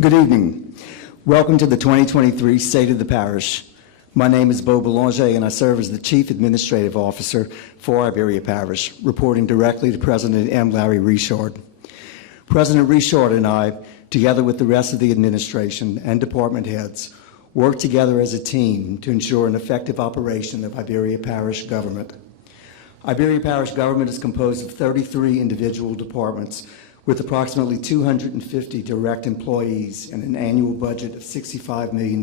Good evening. Welcome to the 2023 State of the Parish. My name is Beau Belanger, and I serve as the Chief Administrative Officer for Iberia Parish, reporting directly to President M. Larry Richard. President Richard and I, together with the rest of the administration and department heads, work together as a team to ensure an effective operation of Iberia Parish government. Iberia Parish government is composed of 33 individual departments with approximately 250 direct employees and an annual budget of $65 million.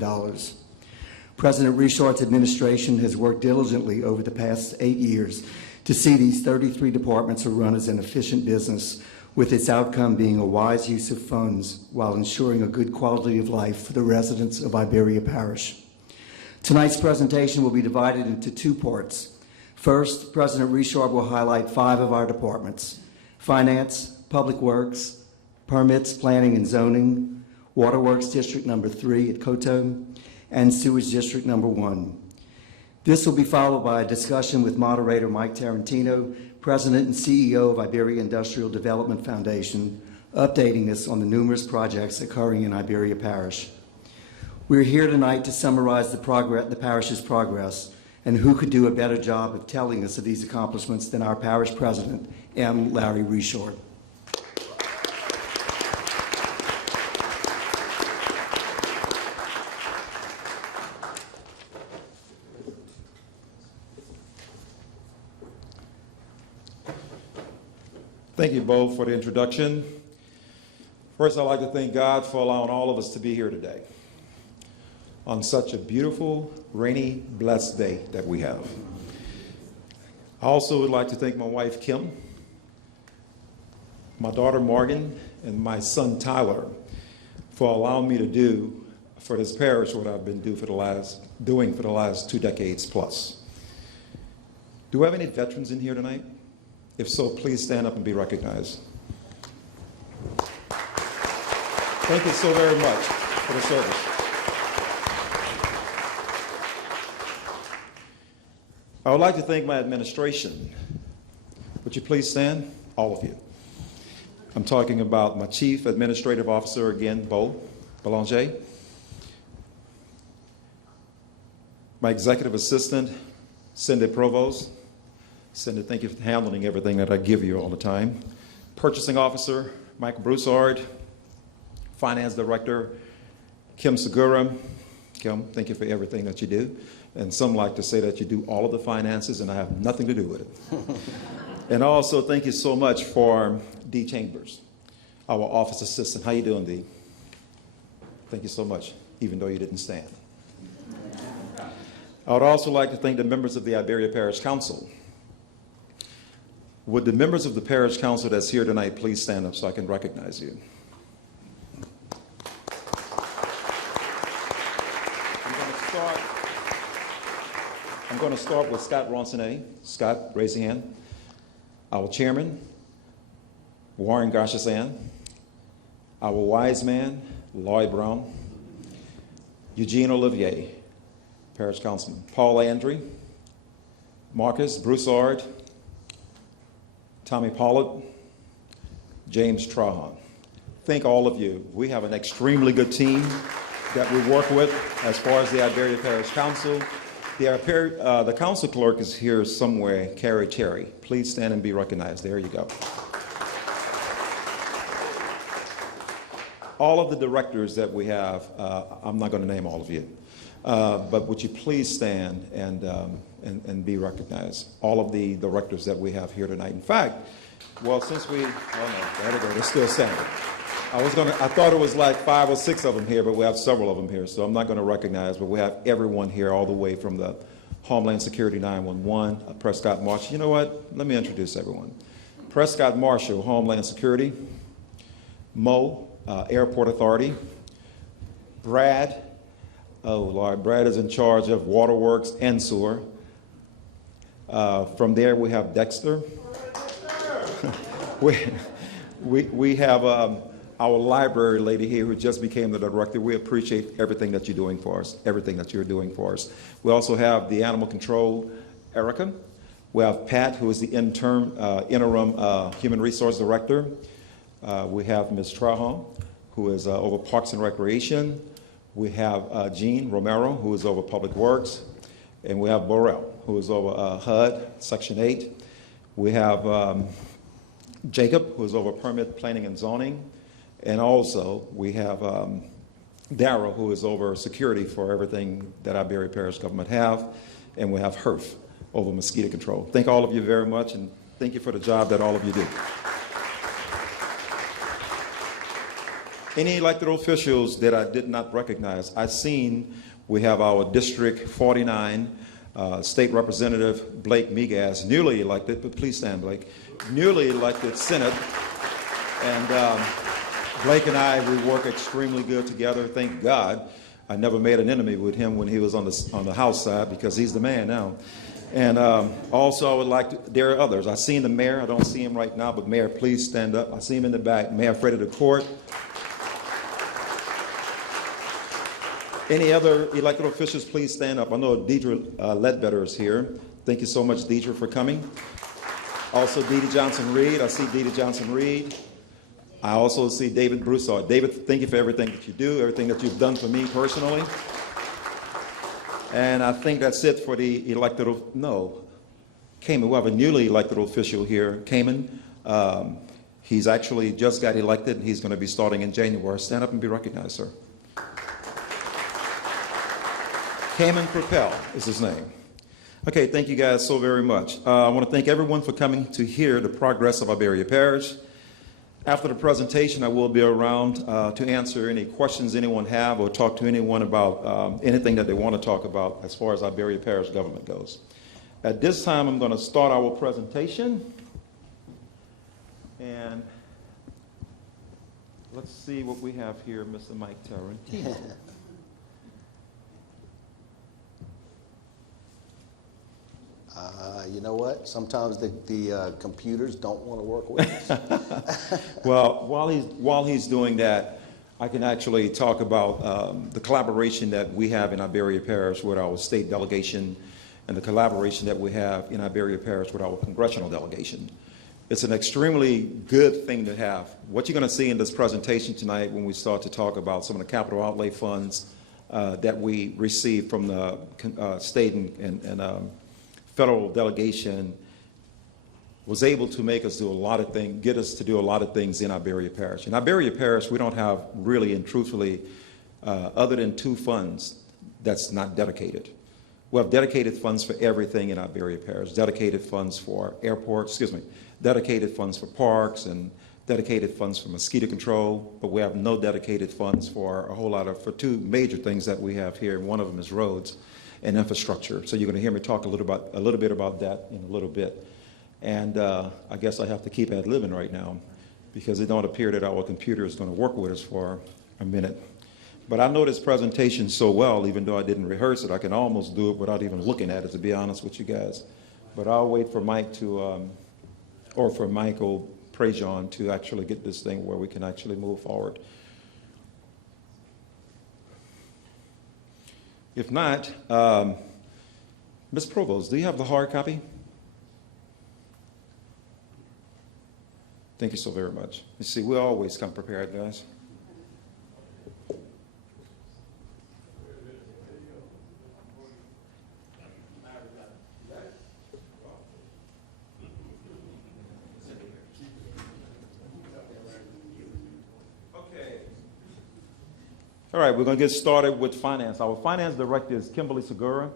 President Richard's administration has worked diligently over the past 8 years to see these 33 departments are run as an efficient business, with its outcome being a wise use of funds while ensuring a good quality of life for the residents of Iberia Parish. Tonight's presentation will be divided into two parts. First, President Richard will highlight 5 of our departments: Finance, Public Works, Permits, Planning and Zoning, Waterworks District Number 3 at Coteau, and Sewage District Number 1. This will be followed by a discussion with moderator Mike Tarantino, President and CEO of Iberia Industrial Development Foundation, updating us on the numerous projects occurring in Iberia Parish. We're here tonight to summarize the parish's progress, and who could do a better job of telling us of these accomplishments than our parish president, M. Larry Richard. Thank you, Beau, for the introduction. First, I'd like to thank God for allowing all of us to be here today on such a beautiful, rainy, blessed day that we have. I also would like to thank my wife, Kim, my daughter, Morgan, and my son, Tyler, for allowing me to do for this parish what I've been doing for the last 2 decades plus. Do we have any veterans in here tonight? If so, please stand up and be recognized. Thank you so very much for the service. I would like to thank my administration. Would you please stand? All of you. I'm talking about my Chief Administrative Officer, again, Beau Belanger. My Executive Assistant, Cindy Provost. Cindy, thank you for handling everything that I give you all the time. Purchasing Officer, Michael Broussard. Finance Director, Kim Segura. Kim, thank you for everything that you do. And some like to say that you do all of the finances, and I have nothing to do with it. And also, thank you so much for Dee Chambers, our Office Assistant. How you doing, Dee? Thank you so much, even though you didn't stand. I would also like to thank the members of the Iberia Parish Council. Would the members of the Parish Council that's here tonight please stand up so I can recognize you? I'm going to start with Scott Ronsonet. Scott, raise your hand. Our Chairman, Warren Garshasan. Our Wise Man, Lloyd Brown. Eugene Olivier, Parish Councilman. Paul Landry. Marcus Broussard. Tommy Pollard, James Trahan. Thank all of you. We have an extremely good team that we work with as far as the Iberia Parish Council. The council clerk is here somewhere, Carrie Cherry. Please stand and be recognized. There you go. All of the directors that we have, I'm not going to name all of you, but would you please stand and be recognized? All of the directors that we have here tonight. In fact, well, since we, oh no, there we go, they're still standing. I thought it was like 5 or 6 of them here, but we have several of them here, so I'm not going to recognize, but we have everyone here all the way from the Homeland Security 911, Prescott Marshall. You know what? Let me introduce everyone. Prescott Marshall, Homeland Security. Mo, Airport Authority. Brad, oh Lord, Brad is in charge of Waterworks and Sewer. From there we have Dexter. we have our library lady here who just became the director. We appreciate everything that you're doing for us, everything that you're doing for us. We also have the animal control, Erica. We have Pat, who is the interim human resource director. We have Ms. Trahan, who is over Parks and Recreation. We have Jean Romero, who is over Public Works. And we have Burrell, who is over HUD, Section 8. We have Jacob, who is over Permit, Planning, and Zoning. And also, we have Darrell, who is over security for everything that Iberia Parish government have. And we have Herf over mosquito control. Thank all of you very much, and thank you for the job that all of you do. Any elected officials that I did not recognize, I've seen we have our District 49 State Representative Blake Migas, newly elected, but please stand, Blake, newly elected Senate. And Blake and I, we work extremely good together. Thank God I never made an enemy with him when he was on the House side, because he's the man now. And also, I would like to, there are others. I've seen the mayor. I don't see him right now, but Mayor, please stand up. I see him in the back. Mayor Freddie DeCourt. Any other elected officials, please stand up. I know Deidre Ledbetter is here. Thank you so much, Deidre, for coming. Also, Dee Dee Johnson-Reed. I see Dee Dee Johnson-Reed. I also see David Broussard. David, thank you for everything that you do, everything that you've done for me personally. And I think that's it for the elected, no, Cayman. We have a newly elected official here, Cayman. He's actually just got elected. He's going to be starting in January. Stand up and be recognized, sir. Cayman Propel is his name. Okay, thank you guys so very much. I want to thank everyone for coming to hear the progress of Iberia Parish. After the presentation, I will be around to answer any questions anyone have or talk to anyone about anything that they want to talk about as far as Iberia Parish government goes. At this time, I'm going to start our presentation. And let's see what we have here, Mr. Mike Tarantino. You know what? Sometimes the computers don't want to work with us. Well, while he's doing that, I can actually talk about the collaboration that we have in Iberia Parish with our state delegation and the collaboration that we have in Iberia Parish with our congressional delegation. It's an extremely good thing to have. What you're going to see in this presentation tonight when we start to talk about some of the capital outlay funds that we receive from the state and federal delegation was able to make us do a lot of things, get us to do a lot of things in Iberia Parish. In Iberia Parish, we don't have really and truthfully, other than 2 funds that's not dedicated. We have dedicated funds for everything in Iberia Parish, dedicated funds for airports, dedicated funds for parks, and dedicated funds for mosquito control, but we have no dedicated funds for a whole lot of, for 2 major things that we have here. One of them is roads and infrastructure. So you're going to hear me talk a little bit about that in a little bit. And I guess I have to keep ad-libbing right now because it don't appear that our computer is going to work with us for a minute. But I know this presentation so well, even though I didn't rehearse it, I can almost do it without even looking at it, to be honest with you guys. But I'll wait for Mike to, or for Michael Prejean to actually get this thing where we can actually move forward. If not, Ms. Provost, do you have the hard copy? Thank you so very much. You see, we always come prepared, guys. All right, we're going to get started with finance. Our finance director is Kimberly Segura.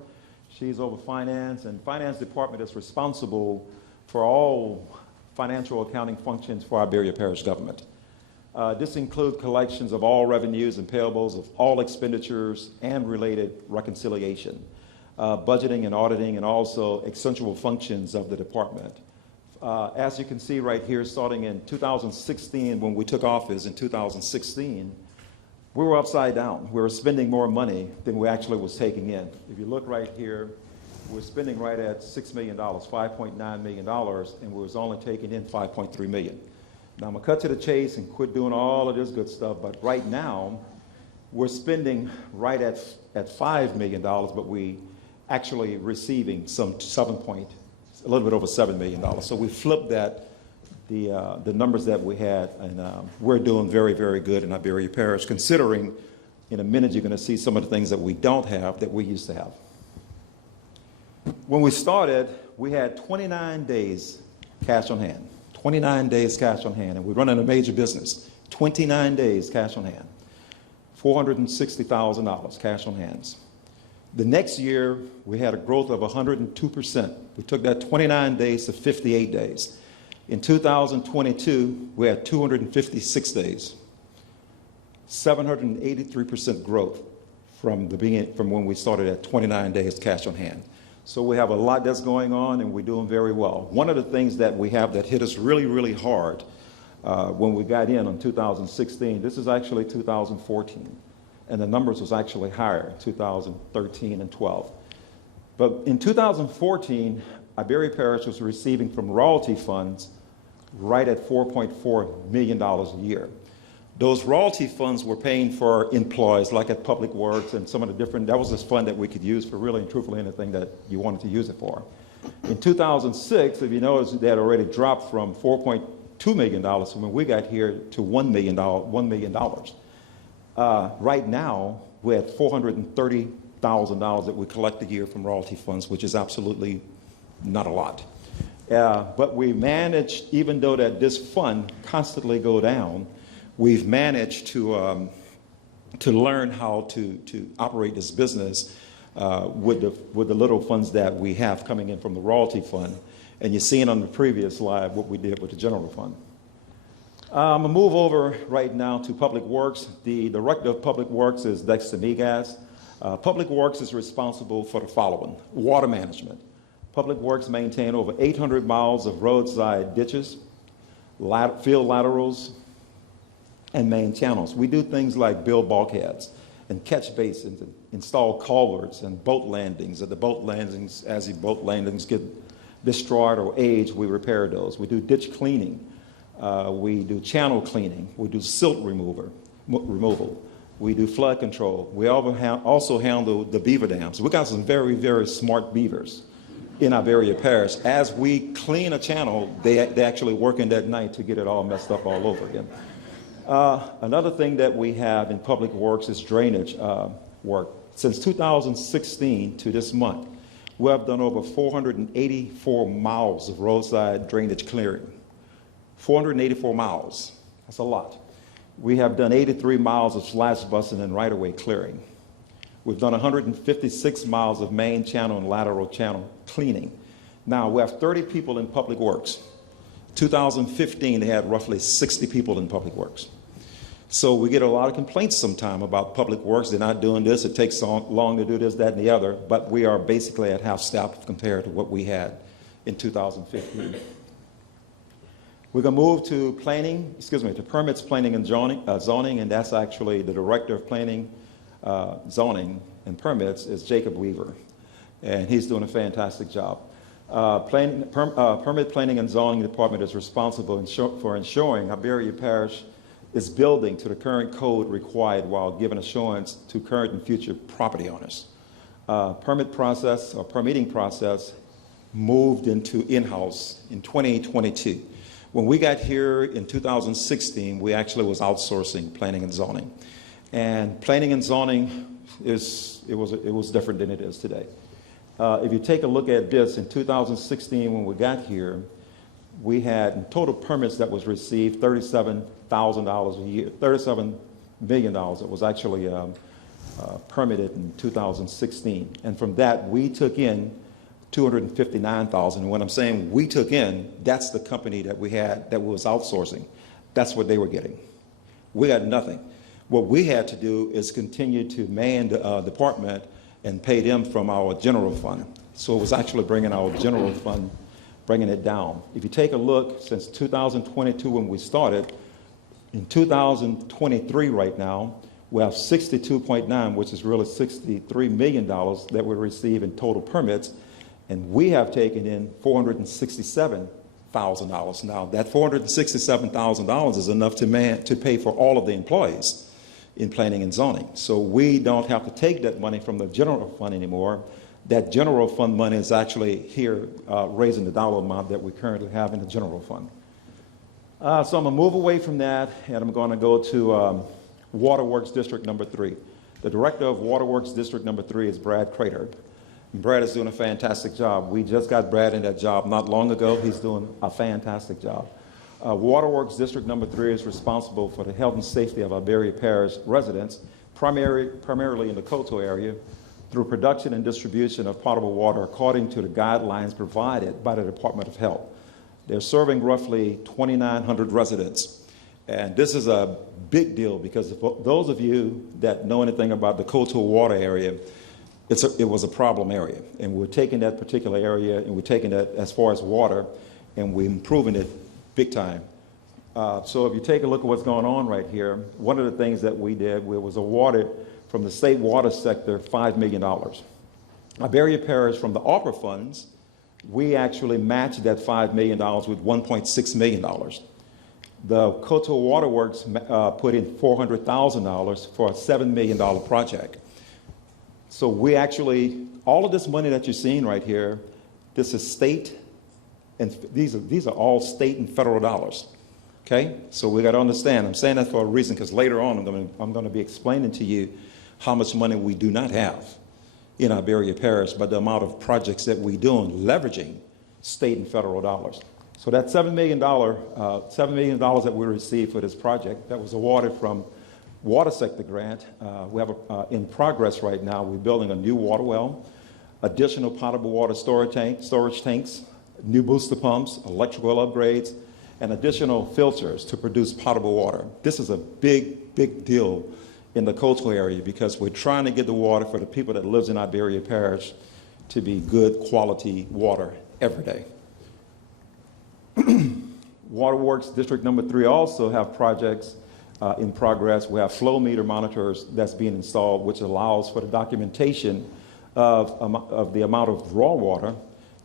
She's over finance, and finance department is responsible for all financial accounting functions for Iberia Parish government. This includes collections of all revenues and payables of all expenditures and related reconciliation, budgeting and auditing, and also essential functions of the department. As you can see right here, starting in 2016, when we took office in 2016, we were upside down. We were spending more money than we actually was taking in. If you look right here, we're spending right at $6 million, $5.9 million, and we was only taking in $5.3 million. Now I'm gonna cut to the chase and quit doing all of this good stuff, but right now, we're spending right at $5 million, but we actually receiving some a little bit over $7 million. So we flipped that the numbers that we had, and we're doing very, very good in Iberia Parish, considering in a minute you're going to see some of the things that we don't have that we used to have. When we started, we had 29 days cash on hand. 29 days cash on hand, and we're running a major business. 29 days cash on hand. $460,000 cash on hands. The next year, we had a growth of 102%. We took that 29 days to 58 days. In 2022, we had 256 days. 783% growth from the beginning, from when we started at 29 days cash on hand. So we have a lot that's going on, and we're doing very well. One of the things that we have that hit us really, really hard when we got in 2016, this is actually 2014, and the numbers was actually higher, 2013 and 12. But in 2014, Iberia Parish was receiving from royalty funds right at $4.4 million a year. Those royalty funds were paying for employees, like at Public Works and some of the different, that was this fund that we could use for really and truthfully anything that you wanted to use it for. In 2006, if you notice, that already dropped from $4.2 million when we got here to $1 million. Right now, we're at $430,000 that we collect a year from royalty funds, which is absolutely not a lot. But we managed, even though that this fund constantly go down, we've managed to learn how to operate this business with the little funds that we have coming in from the royalty fund. And you're seeing on the previous slide what we did with the general fund. I'm going to move over right now to Public Works. The Director of Public Works is Dexter Negas. Public Works is responsible for the following: water management. Public Works maintain over 800 miles of roadside ditches, field laterals, and main channels. We do things like build bulkheads and catch basins, and install culverts and boat landings. At the boat landings, as the boat landings get destroyed or age, we repair those. We do ditch cleaning. We do channel cleaning. We do silt removal. We do flood control. We also handle the beaver dams. We got some very, very smart beavers in Iberia Parish. As we clean a channel, they actually work in that night to get it all messed up all over again. Another thing that we have in Public Works is drainage work. Since 2016 to this month, we have done over 484 miles of roadside drainage clearing. 484 miles. That's a lot. We have done 83 miles of slash busting and right-of-way clearing. We've done 156 miles of main channel and lateral channel cleaning. Now, we have 30 people in Public Works. 2015, they had roughly 60 people in Public Works. So we get a lot of complaints sometime about Public Works. They're not doing this. It takes so long to do this, that, and the other. But we are basically at half staff compared to what we had in 2015. We're going to move to permits, planning, and zoning, and that's actually the Director of Planning, Zoning, and Permits is Jacob Weaver, and he's doing a fantastic job. Permit, Planning, and Zoning Department is responsible for ensuring Iberia Parish is building to the current code required while giving assurance to current and future property owners. Permitting process moved into in-house in 2022. When we got here in 2016, we actually was outsourcing planning and zoning. And planning and zoning it was different than it is today. If you take a look at this, in 2016 when we got here, we had in total permits that was received $37,000 a year, $37 million that was actually permitted in 2016. And from that, we took in $259,000. And when I'm saying we took in, that's the company that we had that was outsourcing. That's what they were getting. We got nothing. What we had to do is continue to man the department and pay them from our general fund. So it was actually bringing our general fund, bringing it down. If you take a look, since 2022 when we started, in 2023 right now, we have 62.9, which is really $63 million that we receive in total permits, and we have taken in $467,000. Now, that $467,000 is enough to pay for all of the employees in planning and zoning. So we don't have to take that money from the general fund anymore. That general fund money is actually here raising the dollar amount that we currently have in the general fund. So I'm going to move away from that, and I'm going to go to Waterworks District Number 3. The director of Waterworks District Number 3 is Brad Crater. And Brad is doing a fantastic job. We just got Brad in that job not long ago. He's doing a fantastic job. Waterworks District Number 3 is responsible for the health and safety of Iberia Parish residents, primarily in the Coto area, through production and distribution of potable water according to the guidelines provided by the Department of Health. They're serving roughly 2,900 residents. And this is a big deal because for those of you that know anything about the Coto water area, it was a problem area. And we're taking that particular area and we're taking that as far as water and we're improving it big time. So if you take a look at what's going on right here, one of the things that we did, we was awarded from the state water sector $5 million. Iberia Parish, from the ARPA funds, we actually matched that $5 million with $1.6 million. The Coto Waterworks put in $400,000 for a $7 million project. So we actually, all of this money that you're seeing right here, this is state, and these are all state and federal dollars. Okay, so we got to understand. I'm saying that for a reason because later on I'm going to be explaining to you how much money we do not have in Iberia Parish, but the amount of projects that we're doing leveraging state and federal dollars. So that $7 million that we received for this project that was awarded from water sector grant. We have in progress right now. We're building a new water well, additional potable water storage tanks, new booster pumps, electrical upgrades, and additional filters to produce potable water. This is a big, big deal in the coastal area because we're trying to get the water for the people that lives in Iberia Parish to be good quality water every day. Waterworks District Number 3 also have projects in progress. We have flow meter monitors that's being installed, which allows for the documentation of the amount of raw water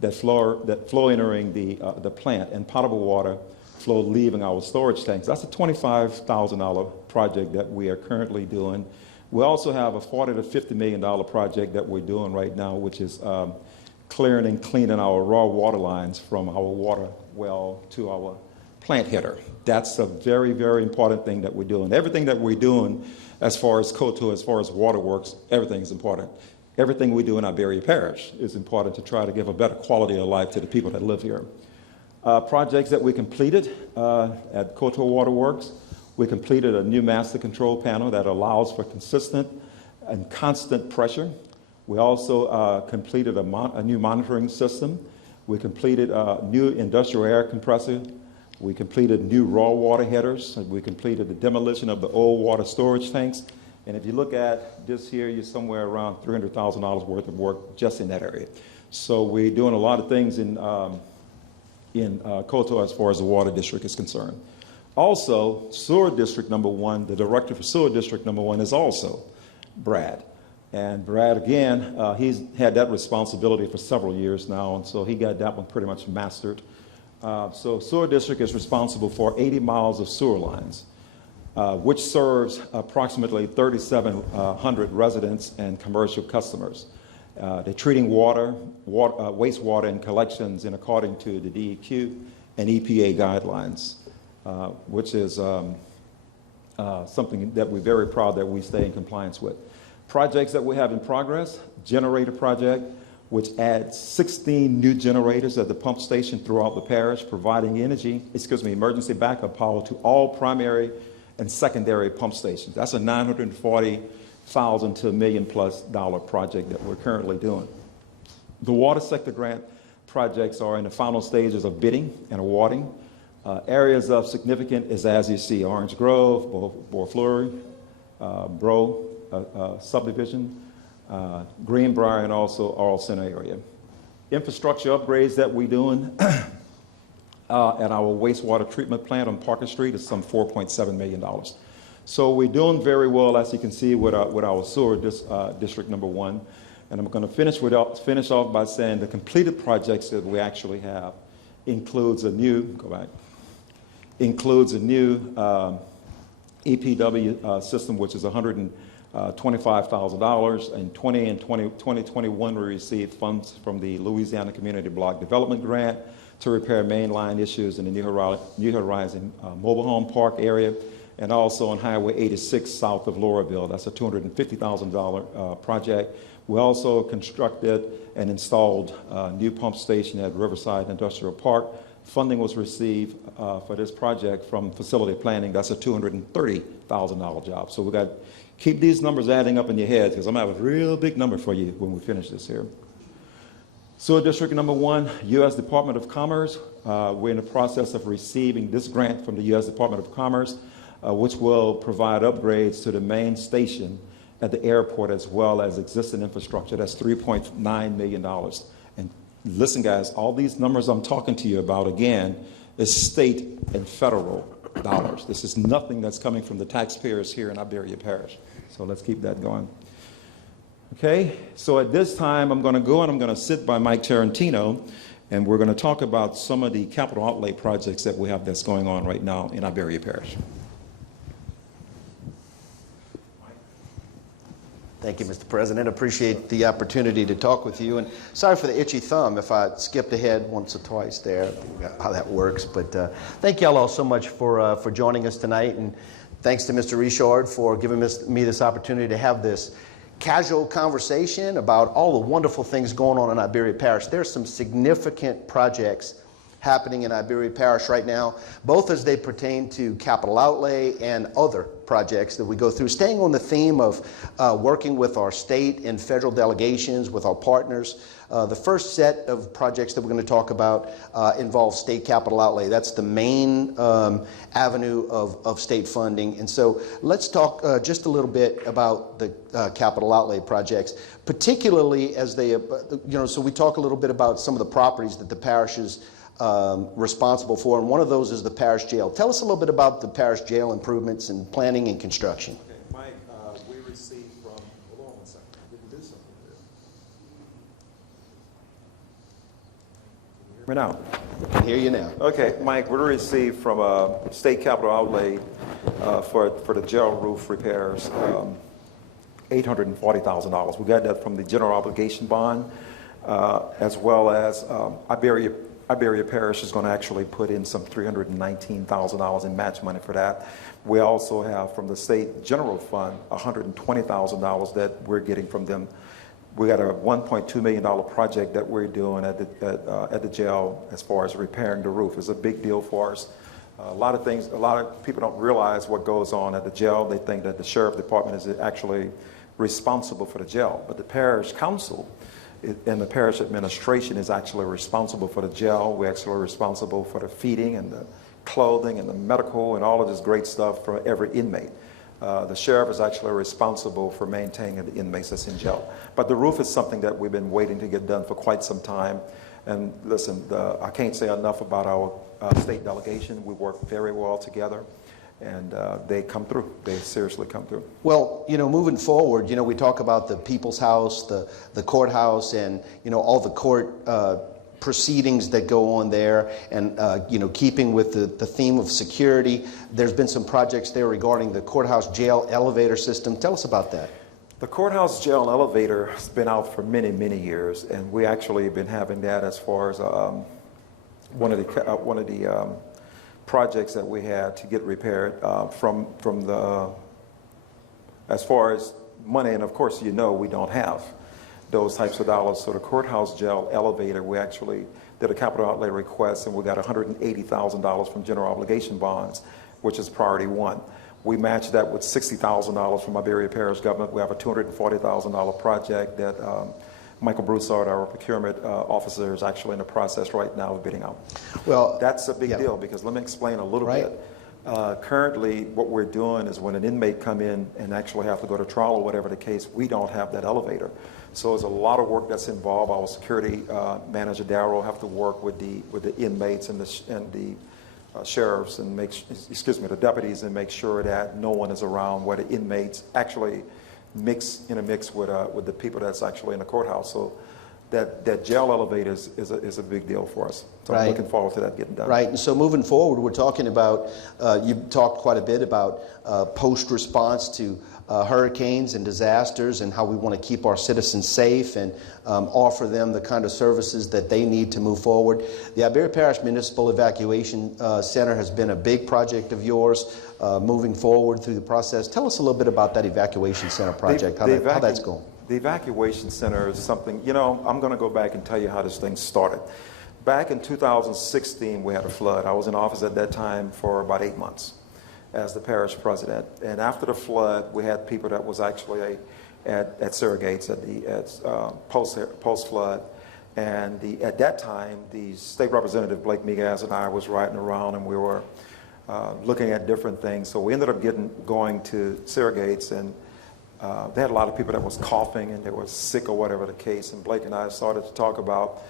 that flow entering the plant and potable water flow leaving our storage tanks. That's a $25,000 project that we are currently doing. We also have a $40 to $50 million project that we're doing right now, which is clearing and cleaning our raw water lines from our water well to our plant header. That's a very, very important thing that we're doing. Everything that we're doing as far as Coto, as far as waterworks, everything is important. Everything we do in Iberia Parish is important to try to give a better quality of life to the people that live here. Projects that we completed at Coto Waterworks, we completed a new master control panel that allows for consistent and constant pressure. We also completed a new monitoring system. We completed a new industrial air compressor. We completed new raw water headers. And we completed the demolition of the old water storage tanks. And if you look at this here, you're somewhere around $300,000 worth of work just in that area. So we're doing a lot of things in Coto as far as the water district is concerned. Also, Sewer District Number 1, the director for Sewer District Number 1 is also Brad. And Brad, again, he's had that responsibility for several years now, and so he got that one pretty much mastered. So Sewer District is responsible for 80 miles of sewer lines, which serves approximately 3,700 residents and commercial customers. They're treating wastewater and collections in according to the DEQ and EPA guidelines, which is something that we're very proud that we stay in compliance with. Projects that we have in progress, generator project, which adds 16 new generators at the pump station throughout the parish, providing emergency backup power to all primary and secondary pump stations. That's a $940,000 to $1 million+ project that we're currently doing. The water sector grant projects are in the final stages of bidding and awarding. Areas of significance is, as you see, Orange Grove, Bois-Fleury, Bro subdivision, Greenbrier, and also Oral Center area. Infrastructure upgrades that we're doing at our wastewater treatment plant on Parker Street is some $4.7 million. So we're doing very well, as you can see, with our sewer district number 1. And I'm going to finish off by saying the completed projects that we actually have includes a new EPW system, which is $125,000. In 2021, we received funds from the Louisiana Community Block Development Grant to repair main line issues in the New Horizon Mobile Home Park area, and also on Highway 86 south of Laurelville. That's a $250,000 project. We also constructed and installed a new pump station at Riverside Industrial Park. Funding was received for this project from facility planning. That's a $230,000 job. So we got keep these numbers adding up in your head, because I'm gonna have a real big number for you when we finish this here. Sewer District number 1, U.S. Department of Commerce. We're in the process of receiving this grant from the U.S. Department of Commerce, which will provide upgrades to the main station at the airport as well as existing infrastructure. That's $3.9 million. And listen, guys, all these numbers I'm talking to you about, again, is state and federal dollars. This is nothing that's coming from the taxpayers here in Iberia Parish. So let's keep that going. Okay, so at this time, I'm going to go and I'm going to sit by Mike Tarantino, and we're going to talk about some of the capital outlay projects that we have that's going on right now in Iberia Parish. Thank you, Mr. President. Appreciate the opportunity to talk with you. And sorry for the itchy thumb if I skipped ahead once or twice there, how that works. But thank y'all all so much for joining us tonight. And thanks to Mr. Richard for giving me this opportunity to have this casual conversation about all the wonderful things going on in Iberia Parish. There's some significant projects happening in Iberia Parish right now, both as they pertain to capital outlay and other projects that we go through. Staying on the theme of working with our state and federal delegations, with our partners, the first set of projects that we're going to talk about involves state capital outlay. That's the main avenue of state funding. And so let's talk just a little bit about the capital outlay projects, particularly as they, so we talk a little bit about some of the properties that the parish is responsible for, and one of those is the parish jail. Tell us a little bit about the parish jail improvements and planning and construction. Okay, Mike, we received from, hold on one second, I didn't do something here. Can you hear me now? I can hear you now. Okay, Mike, we received from state capital outlay for the jail roof repairs, $840,000. We got that from the general obligation bond, as well as Iberia Parish is going to actually put in some $319,000 in match money for that. We also have from the state general fund $120,000 that we're getting from them. We got a $1.2 million project that we're doing at the jail as far as repairing the roof. It's a big deal for us. A lot of people don't realize what goes on at the jail. They think that the sheriff department is actually responsible for the jail, but the parish council and the parish administration is actually responsible for the jail. We're actually responsible for the feeding and the clothing and the medical and all of this great stuff for every inmate. The sheriff is actually responsible for maintaining the inmates that's in jail. But the roof is something that we've been waiting to get done for quite some time. And listen, I can't say enough about our state delegation. We work very well together. And they come through. They seriously come through. Well, moving forward, we talk about the People's House, the courthouse, and, all the court proceedings that go on there. And, keeping with the theme of security, there's been some projects there regarding the courthouse jail elevator system. Tell us about that. The courthouse jail elevator has been out for many, many years. And we actually have been having that as far as one of the projects that we had to get repaired from the, as far as money, and of course we don't have those types of dollars. So the courthouse jail elevator, we actually did a capital outlay request, and we got $180,000 from general obligation bonds, which is priority one. We matched that with $60,000 from Iberia Parish government. We have a $240,000 project that Michael Broussard, our procurement officer, is actually in the process right now of bidding out. Well, that's a big deal, because let me explain a little bit. Currently, what we're doing is when an inmate come in and actually have to go to trial or whatever the case, we don't have that elevator. So there's a lot of work that's involved. Our security manager, Darryl, have to work with the inmates and the sheriffs and the deputies, and make sure that no one is around where the inmates actually intermix with the people that's actually in the courthouse. So that jail elevator is a big deal for us. So Right. I'm looking forward to that getting done. Right, and so moving forward, we're talking about, you talked quite a bit about post-response to hurricanes and disasters and how we want to keep our citizens safe and offer them the kind of services that they need to move forward. The Iberia Parish Municipal Evacuation Center has been a big project of yours moving forward through the process. Tell us a little bit about that evacuation center project, how that's going. The evacuation center is something, I'm going to go back and tell you how this thing started. Back in 2016, we had a flood. I was in office at that time for about 8 months as the parish president. And after the flood, we had people that was actually at surrogates at post-flood. And at that time, the state representative, Blake Miguez, and I was riding around, and we were looking at different things. So we ended up going to surrogates, and they had a lot of people that was coughing and they were sick or whatever the case. And Blake and I started to talk about,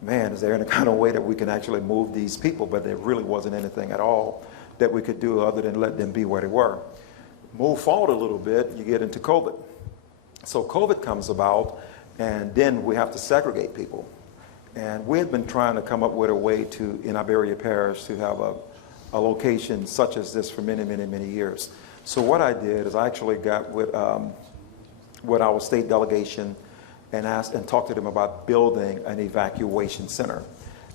man, is there any kind of way that we can actually move these people? But there really wasn't anything at all that we could do other than let them be where they were. Move forward a little bit, you get into COVID. So COVID comes about, and then we have to segregate people. And we had been trying to come up with a way to, in Iberia Parish, to have a location such as this for many, many, many years. So what I did is I actually got with our state delegation and asked and talked to them about building an evacuation center.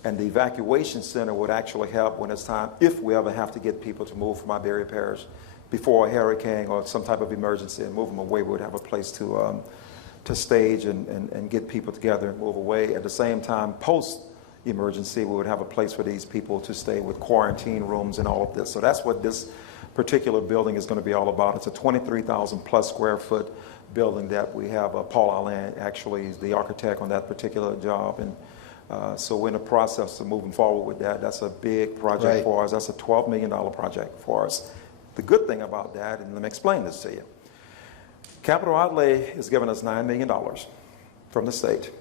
And the evacuation center would actually help when it's time, if we ever have to get people to move from Iberia Parish before a hurricane or some type of emergency and move them away, we would have a place to stage and get people together and move away. At the same time, post-emergency, we would have a place for these people to stay with quarantine rooms and all of this. So that's what this particular building is going to be all about. It's a 23,000 plus square foot building that we have. Paul Allen actually is the architect on that particular job. And so we're in the process of moving forward with that. That's a big project for us. That's a $12 million project for us. The good thing about that, and let me explain this to you. Capital outlay is giving us $9 million from the state.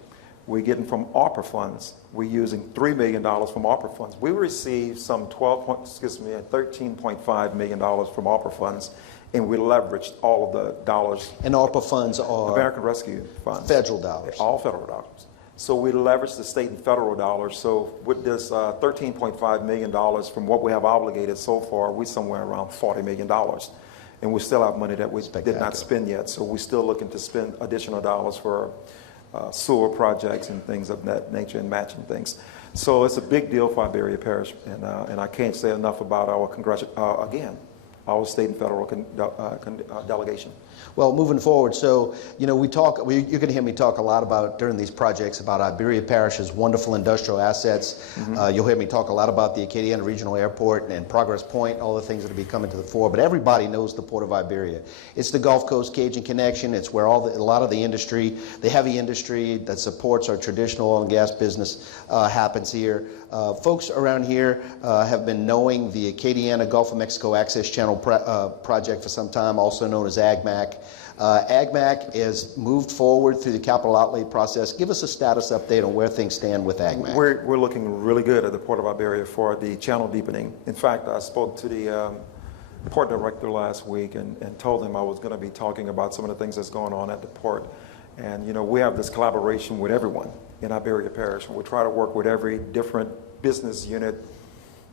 We're getting from ARPA funds. We're using $3 million from ARPA funds. We received some $13.5 million from ARPA funds, and we leveraged all of the dollars. And ARPA funds are? American Rescue Funds. Federal dollars. All federal dollars. So we leveraged the state and federal dollars. So with this $13.5 million from what we have obligated so far, we're somewhere around $40 million. And we still have money that we did not spend yet. So we're still looking to spend additional dollars for sewer projects and things of that nature and matching things. So it's a big deal for Iberia Parish. And I can't say enough about our our state and federal delegation. Well, moving forward, so, you're going to hear me talk a lot about, during these projects, about Iberia Parish's wonderful industrial assets. Mm-hmm. You'll hear me talk a lot about the Acadiana Regional Airport and Progress Point, all the things that will be coming to the fore, but everybody knows the Port of Iberia. It's the Gulf Coast Cajun connection. It's where a lot of the industry, the heavy industry that supports our traditional oil and gas business happens here. Folks around here have been knowing the Acadiana Gulf of Mexico Access Channel project for some time, also known as AgMac. AgMac has moved forward through the capital outlay process. Give us a status update on where things stand with AgMac. We're looking really good at the Port of Iberia for the channel deepening. In fact, I spoke to the port director last week and told him I was going to be talking about some of the things that's going on at the port. And, we have this collaboration with everyone in Iberia Parish. We try to work with every different business unit,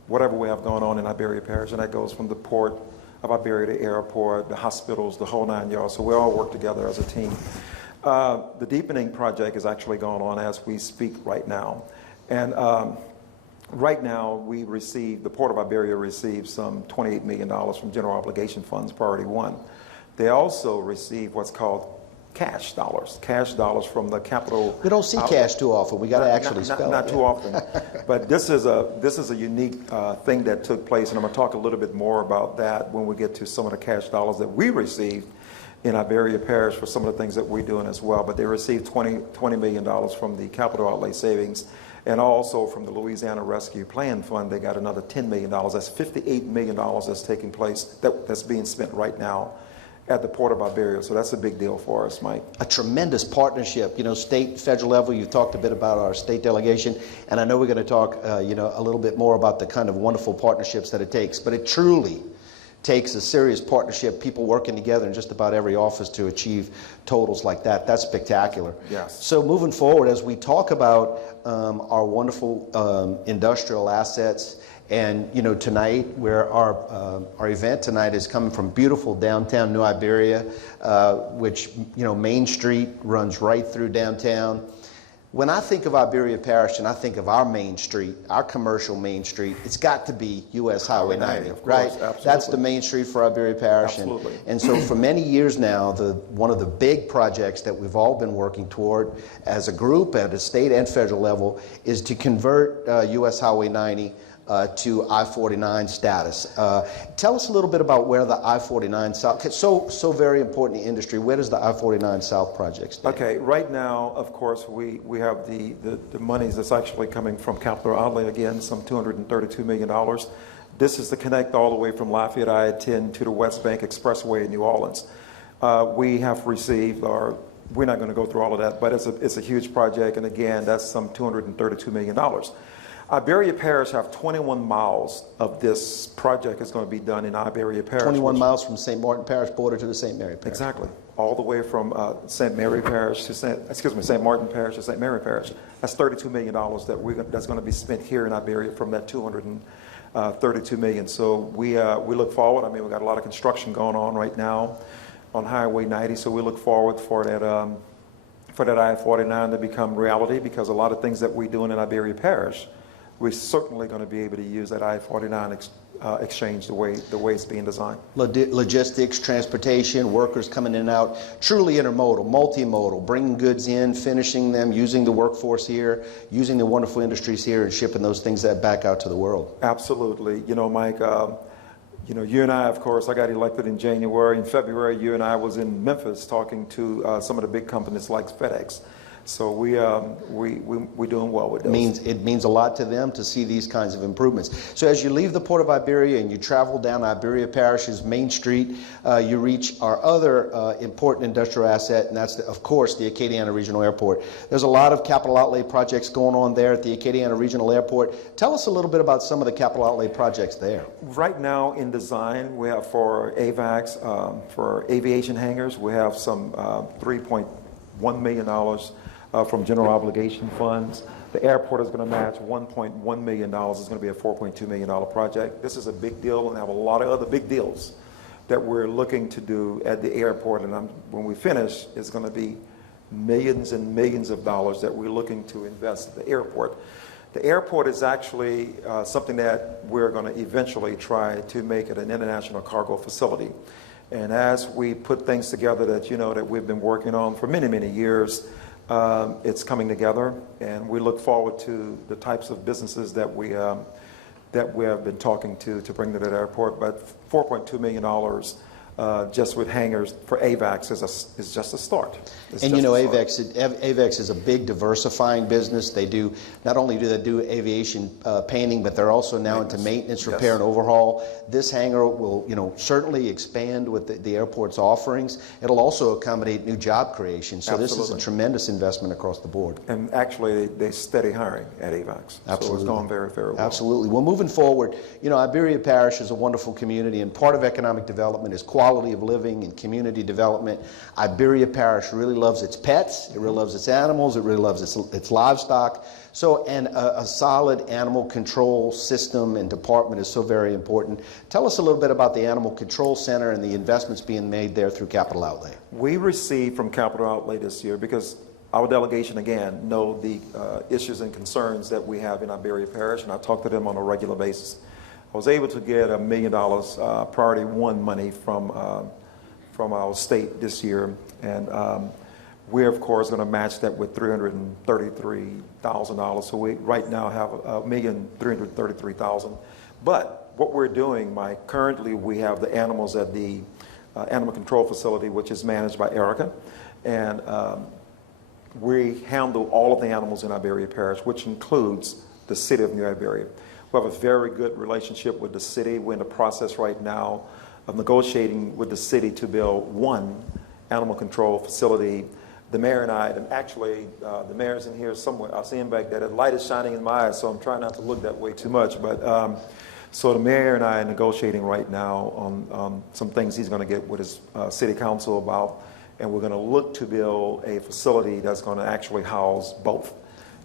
whatever we have going on in Iberia Parish, and that goes from the port of Iberia, the airport, the hospitals, the whole 9 yards. So we all work together as a team. The deepening project is actually going on as we speak right now. And right now, the Port of Iberia received some $28 million from General Obligation Funds, Priority 1. They also received what's called cash dollars from the capital. We don't see cash too often. We got to actually spell it. Not too often. But this is a unique thing that took place, and I'm going to talk a little bit more about that when we get to some of the cash dollars that we received in Iberia Parish for some of the things that we're doing as well. But they received $20 million from the capital outlay savings, and also from the Louisiana Rescue Plan Fund, they got another $10 million. That's $58 million that's taking place, that's being spent right now at the Port of Iberia. So that's a big deal for us, Mike. A tremendous partnership, state, federal level. You've talked a bit about our state delegation, and I know we're going to talk, a little bit more about the kind of wonderful partnerships that it takes. But it truly takes a serious partnership, people working together in just about every office to achieve totals like that. That's spectacular. Yes. So moving forward, as we talk about our wonderful industrial assets, and tonight, where our event tonight is coming from beautiful downtown New Iberia, which Main Street runs right through downtown. When I think of Iberia Parish and I think of our Main Street, our commercial Main Street, it's got to be U.S. Highway 90, of course, right? absolutely. That's the Main Street for Iberia Parish. Absolutely. And so for many years now, one of the big projects that we've all been working toward as a group at a state and federal level is to convert U.S. Highway 90 to I-49 status. Tell us a little bit about where the I-49 South, so very important in the industry, where does the I-49 South project stand? Okay, right now, of course, we have the monies that's actually coming from capital outlay, again, some $232 million. This is to connect all the way from Lafayette I-10 to the West Bank Expressway in New Orleans. We have received, or we're not going to go through all of that, but it's a huge project, and again, that's some $232 million. Iberia Parish have 21 miles of this project is going to be done in Iberia Parish. 21 miles from St. Martin Parish border to the St. Mary Parish. Exactly. All the way from St. Mary Parish to St. Martin Parish to St. Mary Parish. That's $32 million that's going to be spent here in Iberia from that $232 million. So we look forward. I mean, we've got a lot of construction going on right now on Highway 90, so we look forward for that I-49 to become reality, because a lot of things that we're doing in Iberia Parish, we're certainly going to be able to use that I-49 exchange the way it's being designed. Logistics, transportation, workers coming in and out, truly intermodal, multimodal, bringing goods in, finishing them, using the workforce here, using the wonderful industries here, and shipping those things back out to the world. Absolutely. Mike, you and I, of course, I got elected in January. In February, you and I was in Memphis talking to some of the big companies like FedEx. So we're doing well with those. It means a lot to them to see these kinds of improvements. So as you leave the Port of Iberia and you travel down Iberia Parish's Main Street, you reach our other important industrial asset, and that's, of course, the Acadiana Regional Airport. There's a lot of capital outlay projects going on there at the Acadiana Regional Airport. Tell us a little bit about some of the capital outlay projects there. Right now in design, we have for AVAX, for aviation hangars, we have some $3.1 million from general obligation funds. The airport is going to match $1.1 million. It's going to be a $4.2 million project. This is a big deal, and I have a lot of other big deals that we're looking to do at the airport. And when we finish, it's going to be millions and millions of dollars that we're looking to invest at the airport. The airport is actually something that we're going to eventually try to make it an international cargo facility. And as we put things together that we've been working on for many, many years, it's coming together, and we look forward to the types of businesses that we have been talking to bring to that airport. But $4.2 million just with hangars for AVAX is just a start. And AVAX is a big diversifying business. They do, not only do they do aviation painting, but they're also now into maintenance, repair, and overhaul. This hangar will, certainly expand with the airport's offerings. It'll also accommodate new job creation. So This is a tremendous investment across the board. And actually, they steady hiring at AVAX. Absolutely. So it's going very, very well. Absolutely. Well, moving forward, Iberia Parish is a wonderful community, and part of economic development is quality of living and community development. Iberia Parish really loves its pets, it really loves its animals, it really loves its livestock. So, and a solid animal control system and department is so very important. Tell us a little bit about the Animal Control Center and the investments being made there through capital outlay. We received from capital outlay this year, because our delegation, again, know the issues and concerns that we have in Iberia Parish, and I talk to them on a regular basis. I was able to get $1 million priority one money from our state this year, and we're of course going to match that with $333,000. So we right now have $1,333,000. But what we're doing, Mike, currently we have the animals at the animal control facility, which is managed by Erica, and we handle all of the animals in Iberia Parish, which includes the city of New Iberia. We have a very good relationship with the city. We're in the process right now of negotiating with the city to build one animal control facility. The mayor and I, and actually the mayor's in here somewhere. I see him back there. The light is shining in my eyes, so I'm trying not to look that way too much. But So the mayor and I are negotiating right now on some things he's going to get with his city council about, and we're going to look to build a facility that's going to actually house both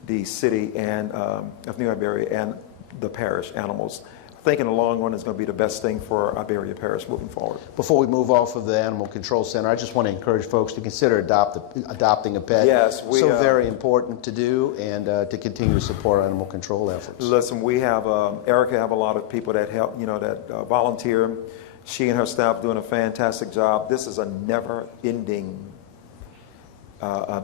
the city and of New Iberia and the parish animals. I think in the long run, it's going to be the best thing for Iberia Parish moving forward. Before we move off of the Animal Control Center, I just want to encourage folks to consider adopting a pet. Yes, so very important to do, and to continue to support animal control efforts. Listen, we have Erica have a lot of people that help, that volunteer. She and her staff doing a fantastic job. This is a never-ending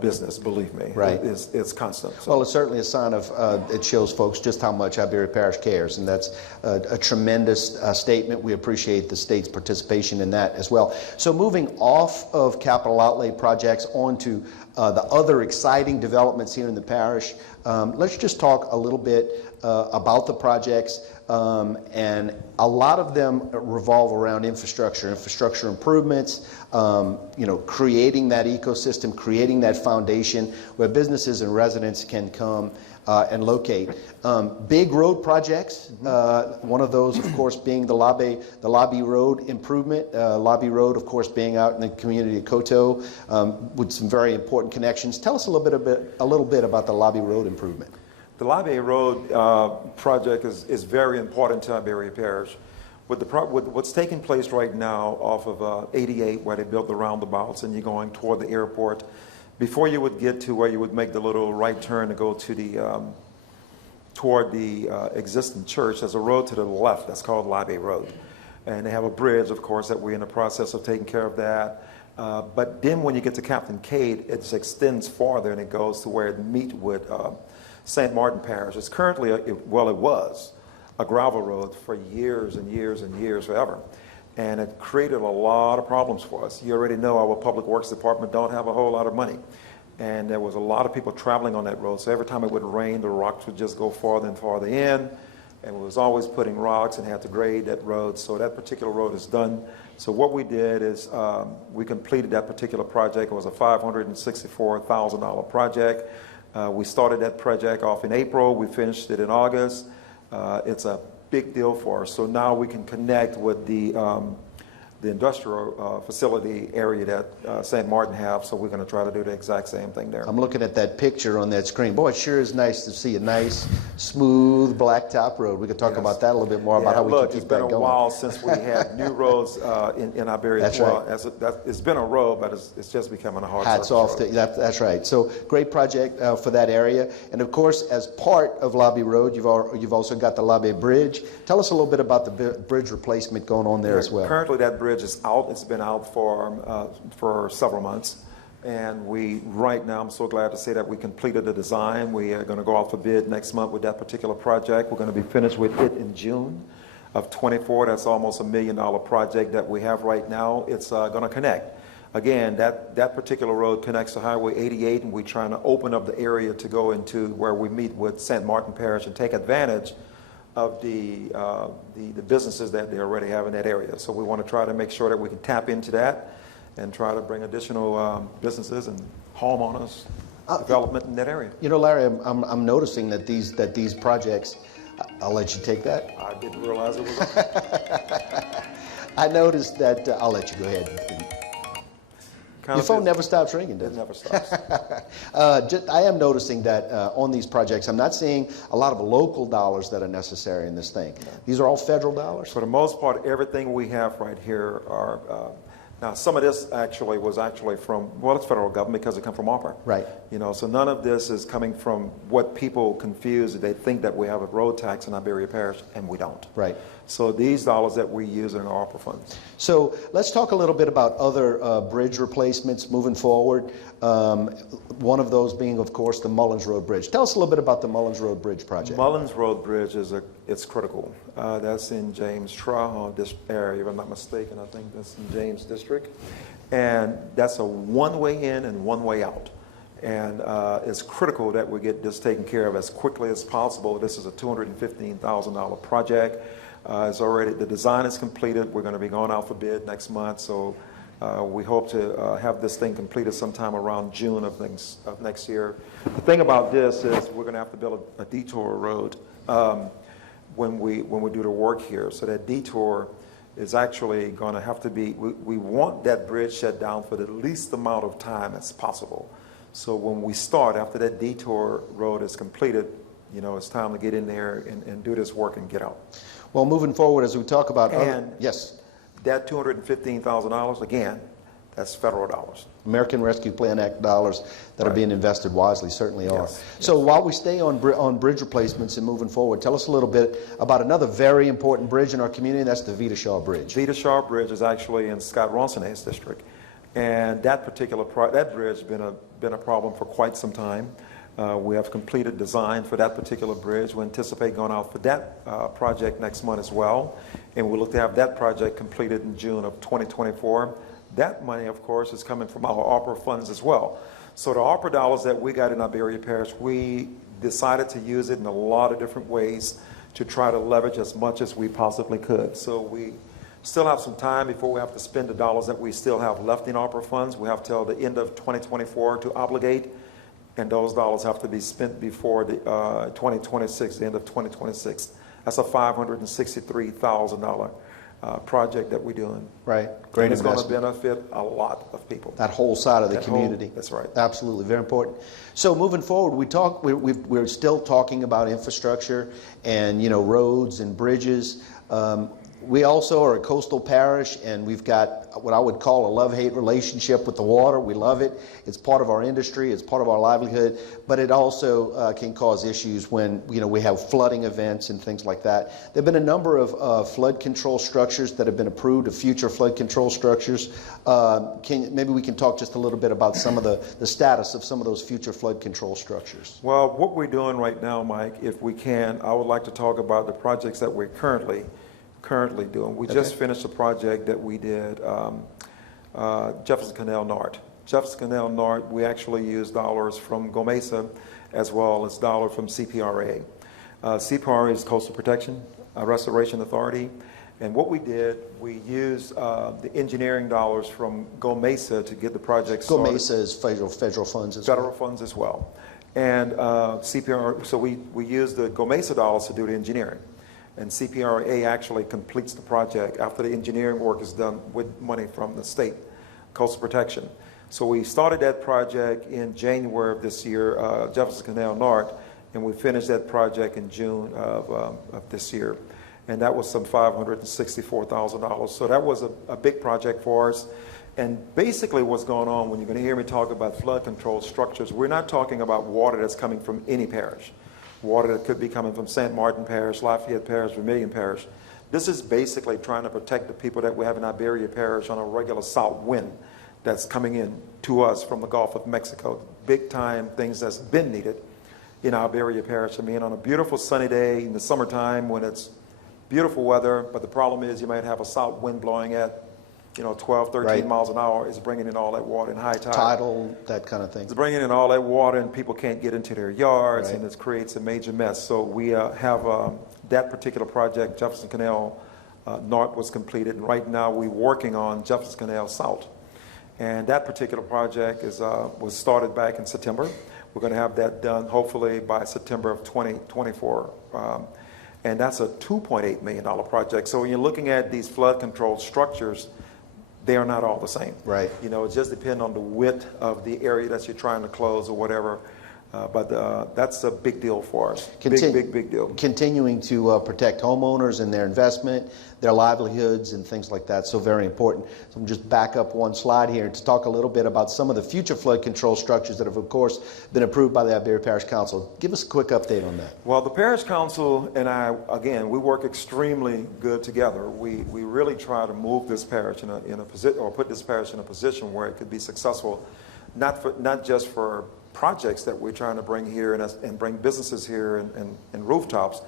business, believe me. Right. It's constant. So. Well, it's certainly a sign of, it shows folks just how much Iberia Parish cares, and that's a tremendous statement. We appreciate the state's participation in that as well. So moving off of capital outlay projects onto the other exciting developments here in the parish, let's just talk a little bit about the projects. And a lot of them revolve around infrastructure improvements, creating that ecosystem, creating that foundation where businesses and residents can come and locate. Big road projects, one of those, of course, being the Lobby Road improvement. Lobby Road, of course, being out in the community of Coteau with some very important connections. Tell us a little bit about the Lobby Road improvement. The Lobby Road project is very important to Iberia Parish. With what's taking place right now off of 88, where they built the roundabouts and you're going toward the airport, before you would get to where you would make the little right turn to go to the toward the existing church, there's a road to the left that's called Lobby Road. And they have a bridge, of course, that we're in the process of taking care of that. But then when you get to Captain Cade, it extends farther and it goes to where it meets with St. Martin Parish. It's currently, it was a gravel road for years and years and years, forever. And it created a lot of problems for us. You already know our Public Works Department don't have a whole lot of money. And there was a lot of people traveling on that road. So every time it would rain, the rocks would just go farther and farther in. And we was always putting rocks and had to grade that road. So that particular road is done. So what we did is we completed that particular project. It was a $564,000 project. We started that project off in April. We finished it in August. It's a big deal for us. So now we can connect with the industrial facility area that St. Martin have. So we're going to try to do the exact same thing there. I'm looking at that picture on that screen. Boy, it sure is nice to see a nice, smooth blacktop road. We could talk about that a little bit more, about how we can keep that going. It's been a while since we had new roads in Iberia. That's right. It's been a road, but it's just becoming a hard Hats off to that's right. So great project for that area. And of course, as part of Lobby Road, you've also got the Lobby Bridge. Tell us a little bit about the bridge replacement going on there as well. Currently, that bridge is out. It's been out for several months. And right now, I'm so glad to say that we completed the design. We are going to go out for bid next month with that particular project. We're going to be finished with it in June of 24. That's almost $1 million project that we have right now. It's going to connect. Again, that particular road connects to Highway 88, and we're trying to open up the area to go into where we meet with St. Martin Parish and take advantage of the businesses that they already have in that area. So we want to try to make sure that we can tap into that and try to bring additional businesses and homeowners development in that area. You know, Larry, I'm noticing that these projects. I'll let you take that. I didn't realize it was. I noticed that. I'll let you go ahead. Your phone never stops ringing, does it? It never stops. I am noticing that on these projects, I'm not seeing a lot of local dollars that are necessary in this thing. These are all federal dollars? For the most part, everything we have right here are, now some of this was actually from, well, it's federal government because it comes from ARPA. Right. So none of this is coming from what people confuse. They think that we have a road tax in Iberia Parish, and we don't. Right. So these dollars that we use are in ARPA funds. So let's talk a little bit about other bridge replacements moving forward. One of those being, of course, the Mullins Road Bridge. Tell us a little bit about the Mullins Road Bridge project. Mullins Road Bridge it's critical. That's in James Trahan area, if I'm not mistaken. I think that's in James District. And that's a one-way in and one-way out. And it's critical that we get this taken care of as quickly as possible. This is a $215,000 project. The design is completed. We're going to be going out for bid next month. So we hope to have this thing completed sometime around June of next year. The thing about this is we're going to have to build a detour road. when we do the work here. So that detour is actually going to have to be, we want that bridge shut down for the least amount of time as possible. So when we start, after that detour road is completed, it's time to get in there and do this work and get out. Well, moving forward, as we talk about... And yes. That $215,000, again, that's federal dollars. American Rescue Plan Act dollars that are being invested wisely certainly are. Yes, So while we stay on bridge replacements and moving forward, tell us a little bit about another very important bridge in our community, and that's the Vita Shaw Bridge. Vita Shaw Bridge is actually in Scott Ronsona's district, and that particular that bridge has been a problem for quite some time. We have completed design for that particular bridge. We anticipate going out for that project next month as well, and we look to have that project completed in June of 2024. That money, of course, is coming from our ARPA funds as well. So the ARPA dollars that we got in Iberia Parish, we decided to use it in a lot of different ways to try to leverage as much as we possibly could. So we still have some time before we have to spend the dollars that we still have left in ARPA funds. We have till the end of 2024 to obligate, and those dollars have to be spent before the 2026, the end of 2026. That's a $563,000 project that we're doing. Right. Great and it's going to investment. benefit a lot of people. That whole side of the community. That's right. Absolutely, very important. So moving forward, we're still talking about infrastructure and roads and bridges. We also are a coastal parish, and we've got what I would call a love-hate relationship with the water. We love it. It's part of our industry. It's part of our livelihood. But it also can cause issues when we have flooding events and things like that. There have been a number of flood control structures that have been approved, of future flood control structures. Maybe we can talk just a little bit about some of the status of some of those future flood control structures. Well, what we're doing right now, Mike, if we can, I would like to talk about the projects that we're currently doing. We just finished a project that we did, Jefferson Canal North. Jefferson Canal North, we actually used dollars from GOMESA as well as dollars from CPRA. CPRA is Coastal Protection Restoration Authority. And what we did, we used the engineering dollars from GOMESA to get the project started. GOMESA is federal funds as well. Federal funds as well. And CPRA, so we used the GOMESA dollars to do the engineering. And CPRA actually completes the project after the engineering work is done with money from the state, Coastal Protection. So we started that project in January of this year, Jefferson Canal North, and we finished that project in June of this year. And that was some $564,000. So that was a big project for us. And basically what's going on, when you're going to hear me talk about flood control structures, we're not talking about water that's coming from any parish. Water that could be coming from St. Martin Parish, Lafayette Parish, Vermilion Parish. This is basically trying to protect the people that we have in Iberia Parish on a regular south wind that's coming in to us from the Gulf of Mexico. Big time things that's been needed in Iberia Parish. I mean, on a beautiful sunny day in the summertime when it's beautiful weather, but the problem is you might have a south wind blowing at 12, 13 miles an hour. Is bringing in all that water in high tide. Tidal, that kind of thing. It's bringing in all that water, and people can't get into their yards, and it creates a major mess. So we have that particular project, Jefferson Canal North, was completed, and right now we're working on Jefferson Canal South. And that particular project was started back in September. We're going to have that done hopefully by September of 2024. And that's a $2.8 million project. So when you're looking at these flood control structures, they are not all the same. Right. It just depends on the width of the area that you're trying to close or whatever. But that's a big deal for us. Big deal. Continuing to protect homeowners and their investment, their livelihoods, and things like that. So very important. So I'm just back up one slide here to talk a little bit about some of the future flood control structures that have, of course, been approved by the Iberia Parish Council. Give us a quick update on that. Well, the Parish Council and I, again, we work extremely good together. We really try to move this parish in a position, or put this parish in a position where it could be successful, not just for projects that we're trying to bring here and bring businesses here and rooftops.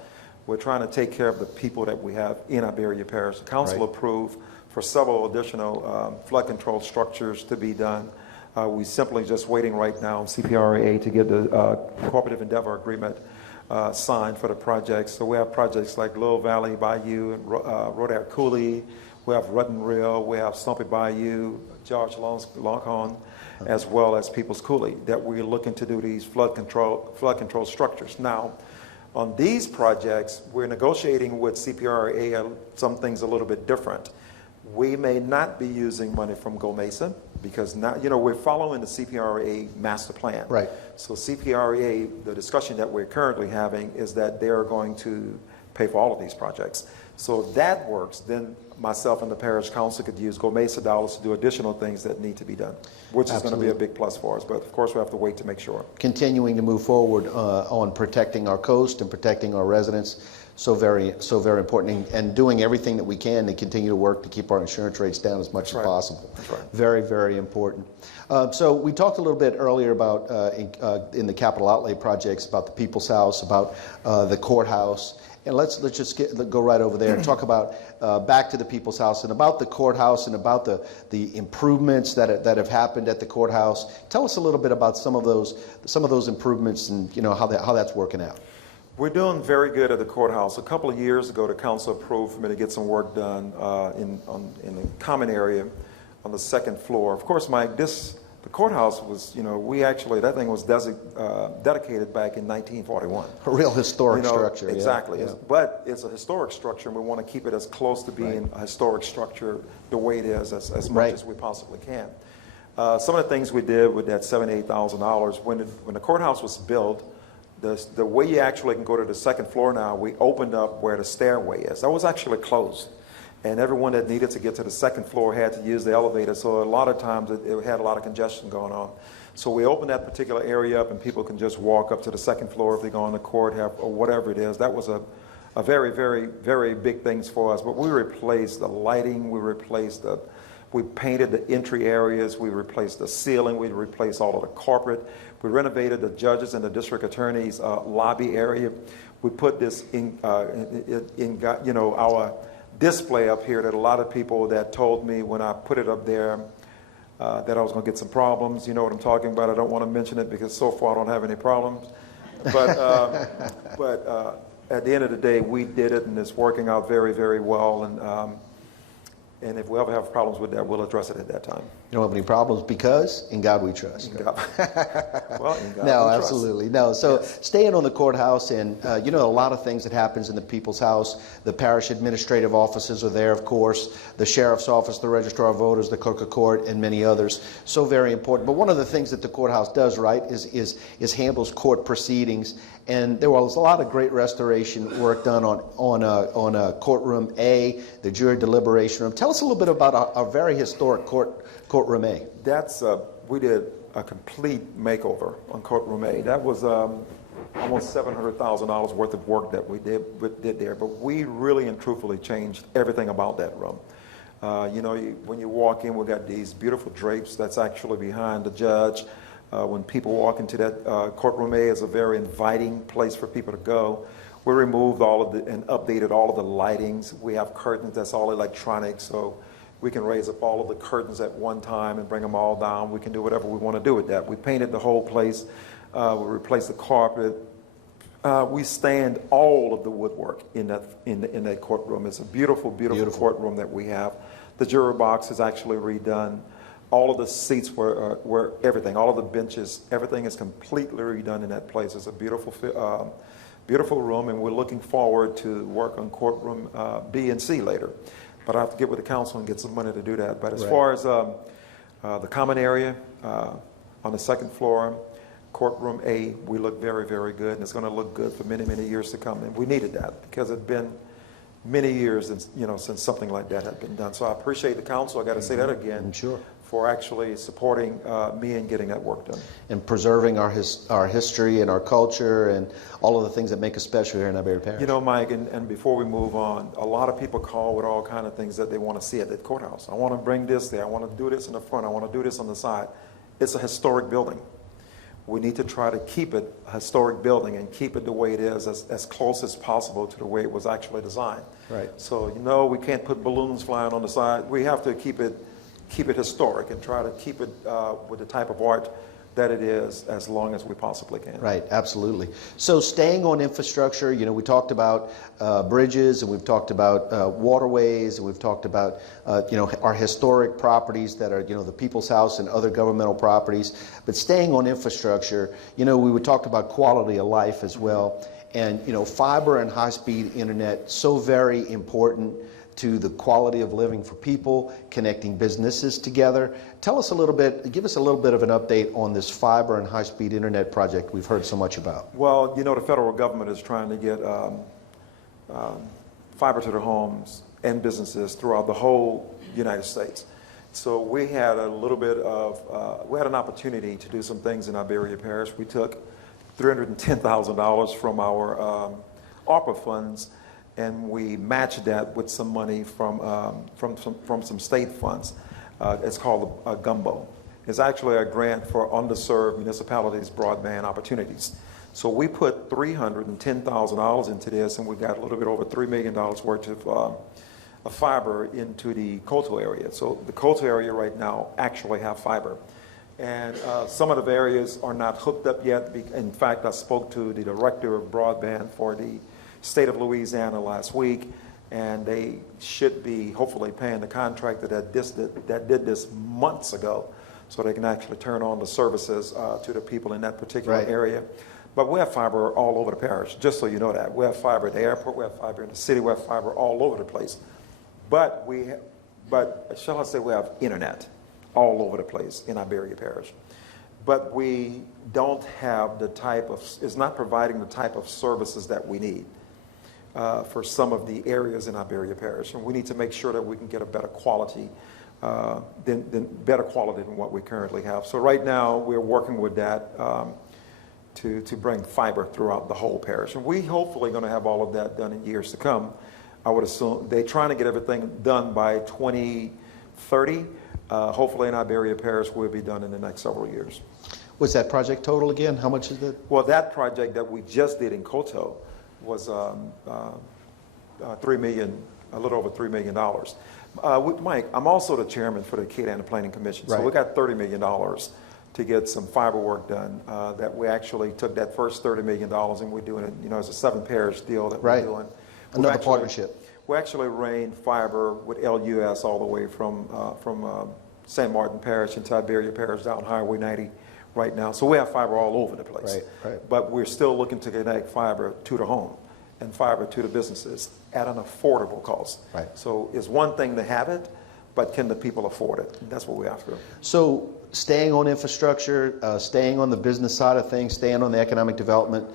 We're trying to take care of the people that we have in Iberia Parish. The council approved for several additional flood control structures to be done. We simply just waiting right now on CPRA to get the cooperative endeavor agreement signed for the projects. So we have projects like Little Valley Bayou and Rodair Coulee. We have Rutten Rill. We have Stumpy Bayou, George Longhorn, as well as People's Coulee, that we're looking to do these flood control structures. Now, On these projects, we're negotiating with CPRA some things a little bit different. We may not be using money from GOMESA because now, we're following the CPRA master plan. Right. So CPRA, the discussion that we're currently having is that they're going to pay for all of these projects. So if that works, then myself and the parish council could use GOMESA dollars to do additional things that need to be done, which is going to be a big plus for us. But of course, we have to wait to make sure. Continuing to move forward on protecting our coast and protecting our residents, so very important, and doing everything that we can to continue to work to keep our insurance rates down as much as possible. That's right. Very, very important. So we talked a little bit earlier about in the capital outlay projects about the People's House, about the courthouse. And let's just go right over there and talk about back to the People's House and about the courthouse and about the improvements that have happened at the courthouse. Tell us a little bit about some of those improvements and how that's working out. We're doing very good at the courthouse. A couple of years ago, the council approved for me to get some work done in the common area on the second floor. Of course, Mike, the courthouse was, that thing was dedicated back in 1941. A real historic structure. Exactly. Yeah. But it's a historic structure, and we want to keep it as close to being a historic structure the way it is as much as we possibly can. Some of the things we did with that $78,000, when the courthouse was built, the way you actually can go to the second floor now, we opened up where the stairway is. That was actually closed. And everyone that needed to get to the second floor had to use the elevator. So a lot of times it had a lot of congestion going on. So we opened that particular area up and people can just walk up to the second floor if they go on the court or whatever it is. That was a very, very, very big things for us. But we replaced the lighting, we painted the entry areas, we replaced the ceiling, we replaced all of the carpet. We renovated the judges and the district attorney's lobby area. We put this in our display up here that a lot of people that told me when I put it up there that I was going to get some problems. You know what I'm talking about. I don't want to mention it because so far I don't have any problems. But at the end of the day, we did it, and it's working out very, very well. And if we ever have problems with that, we'll address it at that time. You don't have any problems because in God we trust. In God. Well, in God No, we absolutely. trust. No. So Yes. staying on the courthouse, and a lot of things that happens in the People's House. The parish administrative offices are there, of course. The sheriff's office, the registrar of voters, the clerk of court, and many others. So very important. But one of the things that the courthouse does, right, is handles court proceedings. And there was a lot of great restoration work done on courtroom A, the jury deliberation room. Tell us a little bit about a very historic courtroom A. We did a complete makeover on courtroom A. That was almost $700,000 worth of work that we did there. But we really and truthfully changed everything about that room. When you walk in, we got these beautiful drapes that's actually behind the judge. When people walk into that courtroom A, is a very inviting place for people to go. We removed and updated all of the lightings. We have curtains that's all electronic, so we can raise up all of the curtains at one time and bring them all down. We can do whatever we want to do with that. We painted the whole place. We replaced the carpet. We stained all of the woodwork in that courtroom. It's a beautiful, beautiful courtroom that we have. The jury box is actually redone. All of the seats were everything. All of the benches, everything is completely redone in that place. It's a beautiful room, and we're looking forward to work on courtroom B and C later. But I have to get with the council and get some money to do that. But as far as the common area on the second floor, courtroom A, we look very, very good, and it's going to look good for many, many years to come. And we needed that because it's been many years since something like that had been done. So I appreciate the council. I got to say that again. Sure. For actually supporting me and getting that work done. And preserving our history and our culture and all of the things that make us special here in Iberia Parish. Mike, and before we move on, a lot of people call with all kind of things that they want to see at the courthouse. I want to bring this there. I want to do this in the front. I want to do this on the side. It's a historic building. We need to try to keep it a historic building and keep it the way it is, as close as possible to the way it was actually designed. Right. So, we can't put balloons flying on the side. We have to keep it historic and try to keep it with the type of art that it is as long as we possibly can. Right, absolutely. So staying on infrastructure, we talked about bridges, and we've talked about waterways, and we've talked about our historic properties that are the People's House and other governmental properties. But staying on infrastructure, we would talk about quality of life as well. And fiber and high-speed internet, so very important to the quality of living for people, connecting businesses together. Tell us a little bit, give us a little bit of an update on this fiber and high-speed internet project we've heard so much about. Well, the federal government is trying to get fiber to the homes and businesses throughout the whole United States. So we had we had an opportunity to do some things in Iberia Parish. We took $310,000 from our ARPA funds, and we matched that with some money from some state funds. It's called a gumbo. It's actually a grant for underserved municipalities' broadband opportunities. So we put $310,000 into this, and we got a little bit over $3 million worth of fiber into the coastal area. So the coastal area right now actually have fiber. And some of the areas are not hooked up yet. In fact, I spoke to the director of broadband for the state of Louisiana last week, and they should be hopefully paying the contractor that did this months ago, so they can actually turn on the services to the people in that particular area. But we have fiber all over the parish, just so you know that. We have fiber at the airport, we have fiber in the city, we have fiber all over the place. But shall I say, we have internet all over the place in Iberia Parish. But we don't have it's not providing the type of services that we need for some of the areas in Iberia Parish. And we need to make sure that we can get a better quality than what we currently have. So right now, we're working with that to bring fiber throughout the whole parish. And we hopefully going to have all of that done in years to come. I would assume they're trying to get everything done by 2030. Hopefully in Iberia Parish will be done in the next several years. What's that project total again? How much is that? Well, that project that we just did in Coteau was a little over $3 million. Mike, I'm also the chairman for the Acadiana Planning Commission. So we got $30 million to get some fiber work done. That we actually took that first $30 million and we're doing it, it's a 7-parish deal that we're doing. Another partnership. We actually ran fiber with LUS all the way from St. Martin Parish into Iberia Parish down Highway 90 right now. So we have fiber all over the place. But we're still looking to connect fiber to the home and fiber to the businesses at an affordable cost. So it's one thing to have it, but can the people afford it? And that's what we're after. So staying on infrastructure, staying on the business side of things, staying on the economic development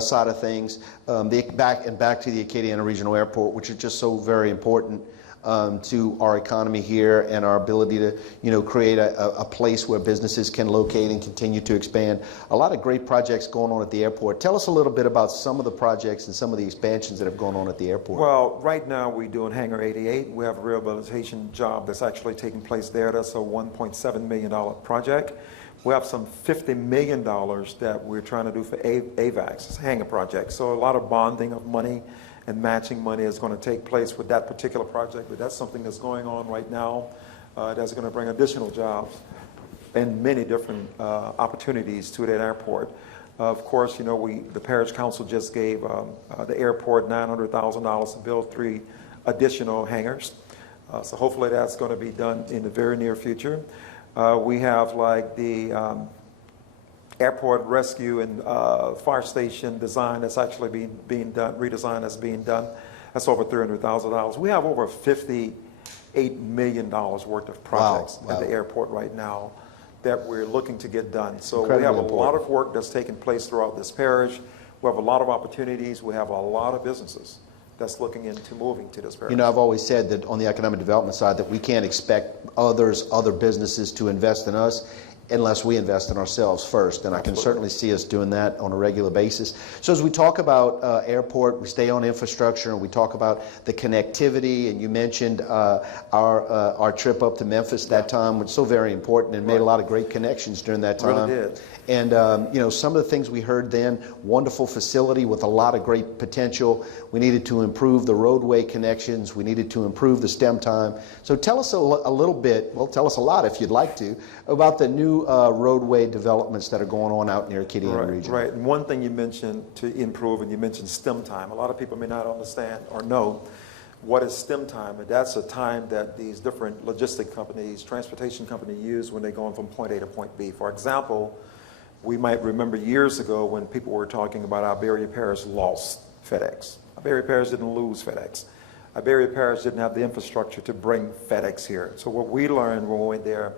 side of things, back to the Acadiana Regional Airport, which is just so very important to our economy here and our ability to, create a place where businesses can locate and continue to expand. A lot of great projects going on at the airport. Tell us a little bit about some of the projects and some of the expansions that have gone on at the airport. Well, right now we're doing Hangar 88. We have a rehabilitation job that's actually taking place there. That's a $1.7 million project. We have some $50 million that we're trying to do for AVAX. It's a hangar project. So a lot of bonding of money and matching money is going to take place with that particular project, but that's something that's going on right now that's going to bring additional jobs and many different opportunities to that airport. Of course, the Parish Council just gave the airport $900,000 to build 3 additional hangars. So hopefully that's going to be done in the very near future. We have like the airport rescue and fire station design that's actually being done, redesign that's being done. That's over $300,000. We have over $58 million worth of projects at the airport right now that we're looking to get done. So we have a lot of work that's taking place throughout this parish. We have a lot of opportunities. We have a lot of businesses that's looking into moving to this parish. I've always said that on the economic development side that we can't expect other businesses to invest in us unless we invest in ourselves first. And I can certainly see us doing that on a regular basis. So as we talk about airport, we stay on infrastructure, and we talk about the connectivity, and you mentioned our trip up to Memphis that time, which was so very important and made a lot of great connections during that time. Really did. And some of the things we heard then, wonderful facility with a lot of great potential. We needed to improve the roadway connections. We needed to improve the stem time. So tell us a little bit, well, tell us a lot if you'd like to, about the new roadway developments that are going on out near Acadiana region. Right. And one thing you mentioned to improve, and you mentioned stem time. A lot of people may not understand or know what is stem time, and that's a time that these different logistic companies, transportation companies use when they're going from point A to point B. For example, We might remember years ago when people were talking about Iberia Parish lost FedEx. Iberia Parish didn't lose FedEx. Iberia Parish didn't have the infrastructure to bring FedEx here. So what we learned when we went there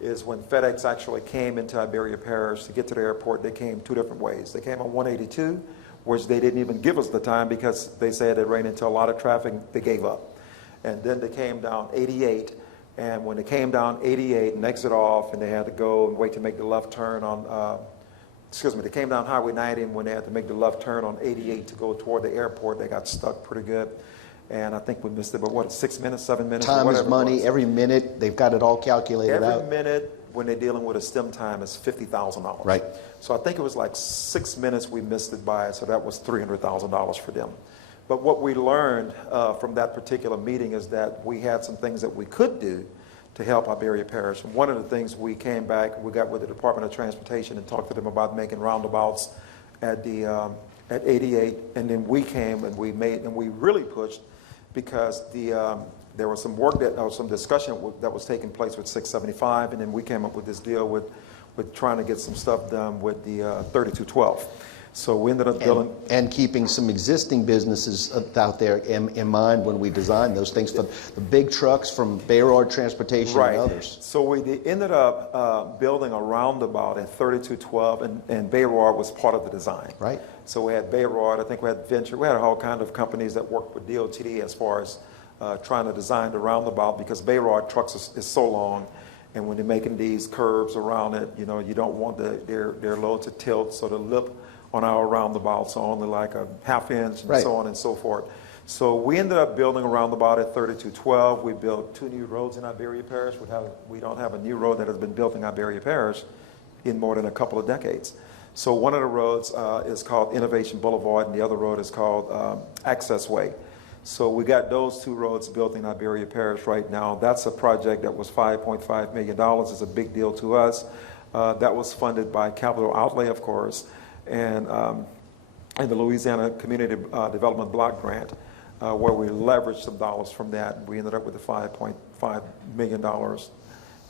is when FedEx actually came into Iberia Parish to get to the airport, they came two different ways. They came on 182, which they didn't even give us the time because they said it ran into a lot of traffic, they gave up. And then they came down 88, and when they came down 88 and exit off, and they had to go and wait to make the left turn on, they came down Highway 90, and when they had to make the left turn on 88 to go toward the airport, they got stuck pretty good. And I think we missed it, but what, 6 minutes, 7 minutes? Time is money. Every minute, they've got it all calculated out. Every minute when they're dealing with a stem time is $50,000. Right. So I think it was like 6 minutes we missed it by, so that was $300,000 for them. But what we learned from that particular meeting is that we had some things that we could do to help Iberia Parish. And one of the things we came back, we got with the Department of Transportation and talked to them about making roundabouts at 88, and then we came and we really pushed because there was some work some discussion that was taking place with 675, and then we came up with this deal with trying to get some stuff done with the 3212. So we ended up building... And keeping some existing businesses out there in mind when we designed those things for the big trucks from Bayrard Transportation right. and others. So we ended up building a roundabout at 3212, and Bayrard was part of the design. Right. So we had Bayrard, I think we had Venture, we had all kind of companies that worked with DOTD as far as trying to design the roundabout, because Bayrard trucks is so long, and when they're making these curves around it, you don't want their load to tilt, so the lip on our roundabouts are only like a ½ inch and right. so on and so forth. So we ended up building a roundabout at 3212. We built 2 new roads in Iberia Parish. We don't have a new road that has been built in Iberia Parish in more than a couple of decades. So one of the roads is called Innovation Boulevard, and the other road is called Access Way. So we got those 2 roads built in Iberia Parish right now. That's a project that was $5.5 million. It's a big deal to us. That was funded by Capital Outlay, of course, and the Louisiana Community Development Block Grant, where we leveraged some dollars from that. We ended up with the $5.5 million,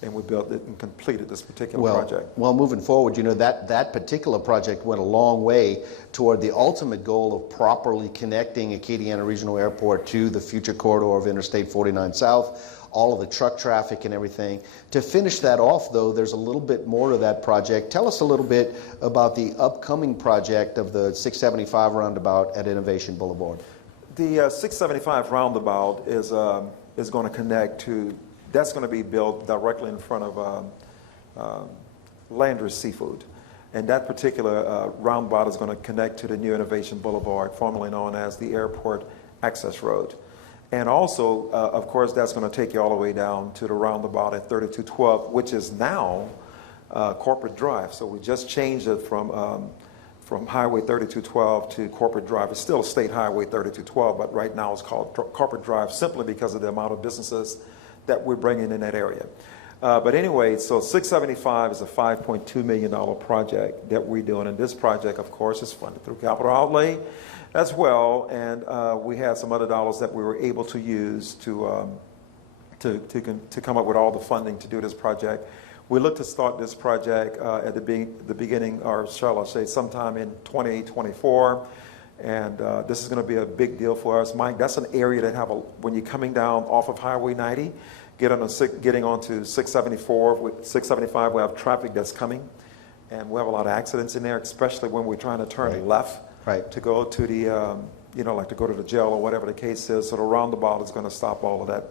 and we built it and completed this particular project. Well, moving forward, that particular project went a long way toward the ultimate goal of properly connecting Acadiana Regional Airport to the future corridor of Interstate 49 South, all of the truck traffic and everything. To finish that off, though, there's a little bit more to that project. Tell us a little bit about the upcoming project of the 675 roundabout at Innovation Boulevard. The 675 roundabout is going to connect to, that's going to be built directly in front of Landry's Seafood. And that particular roundabout is going to connect to the new Innovation Boulevard, formerly known as the Airport Access Road. And also, of course, that's going to take you all the way down to the roundabout at 3212, which is now Corporate Drive. So we just changed it from Highway 3212 to Corporate Drive. It's still State Highway 3212, but right now it's called Corporate Drive simply because of the amount of businesses that we're bringing in that area. But anyway, so 675 is a $5.2 million project that we're doing. And this project, of course, is funded through Capital Outlay as well. And we had some other dollars that we were able to use to come up with all the funding to do this project. We look to start this project at the beginning, or shall I say, sometime in 2024. And this is going to be a big deal for us. Mike, that's an area that when you're coming down off of Highway 90, getting onto 674, 675, we have traffic that's coming. And we have a lot of accidents in there, especially when we're trying to turn left to go to the, like to go to the jail or whatever the case is. So the roundabout is going to stop all of that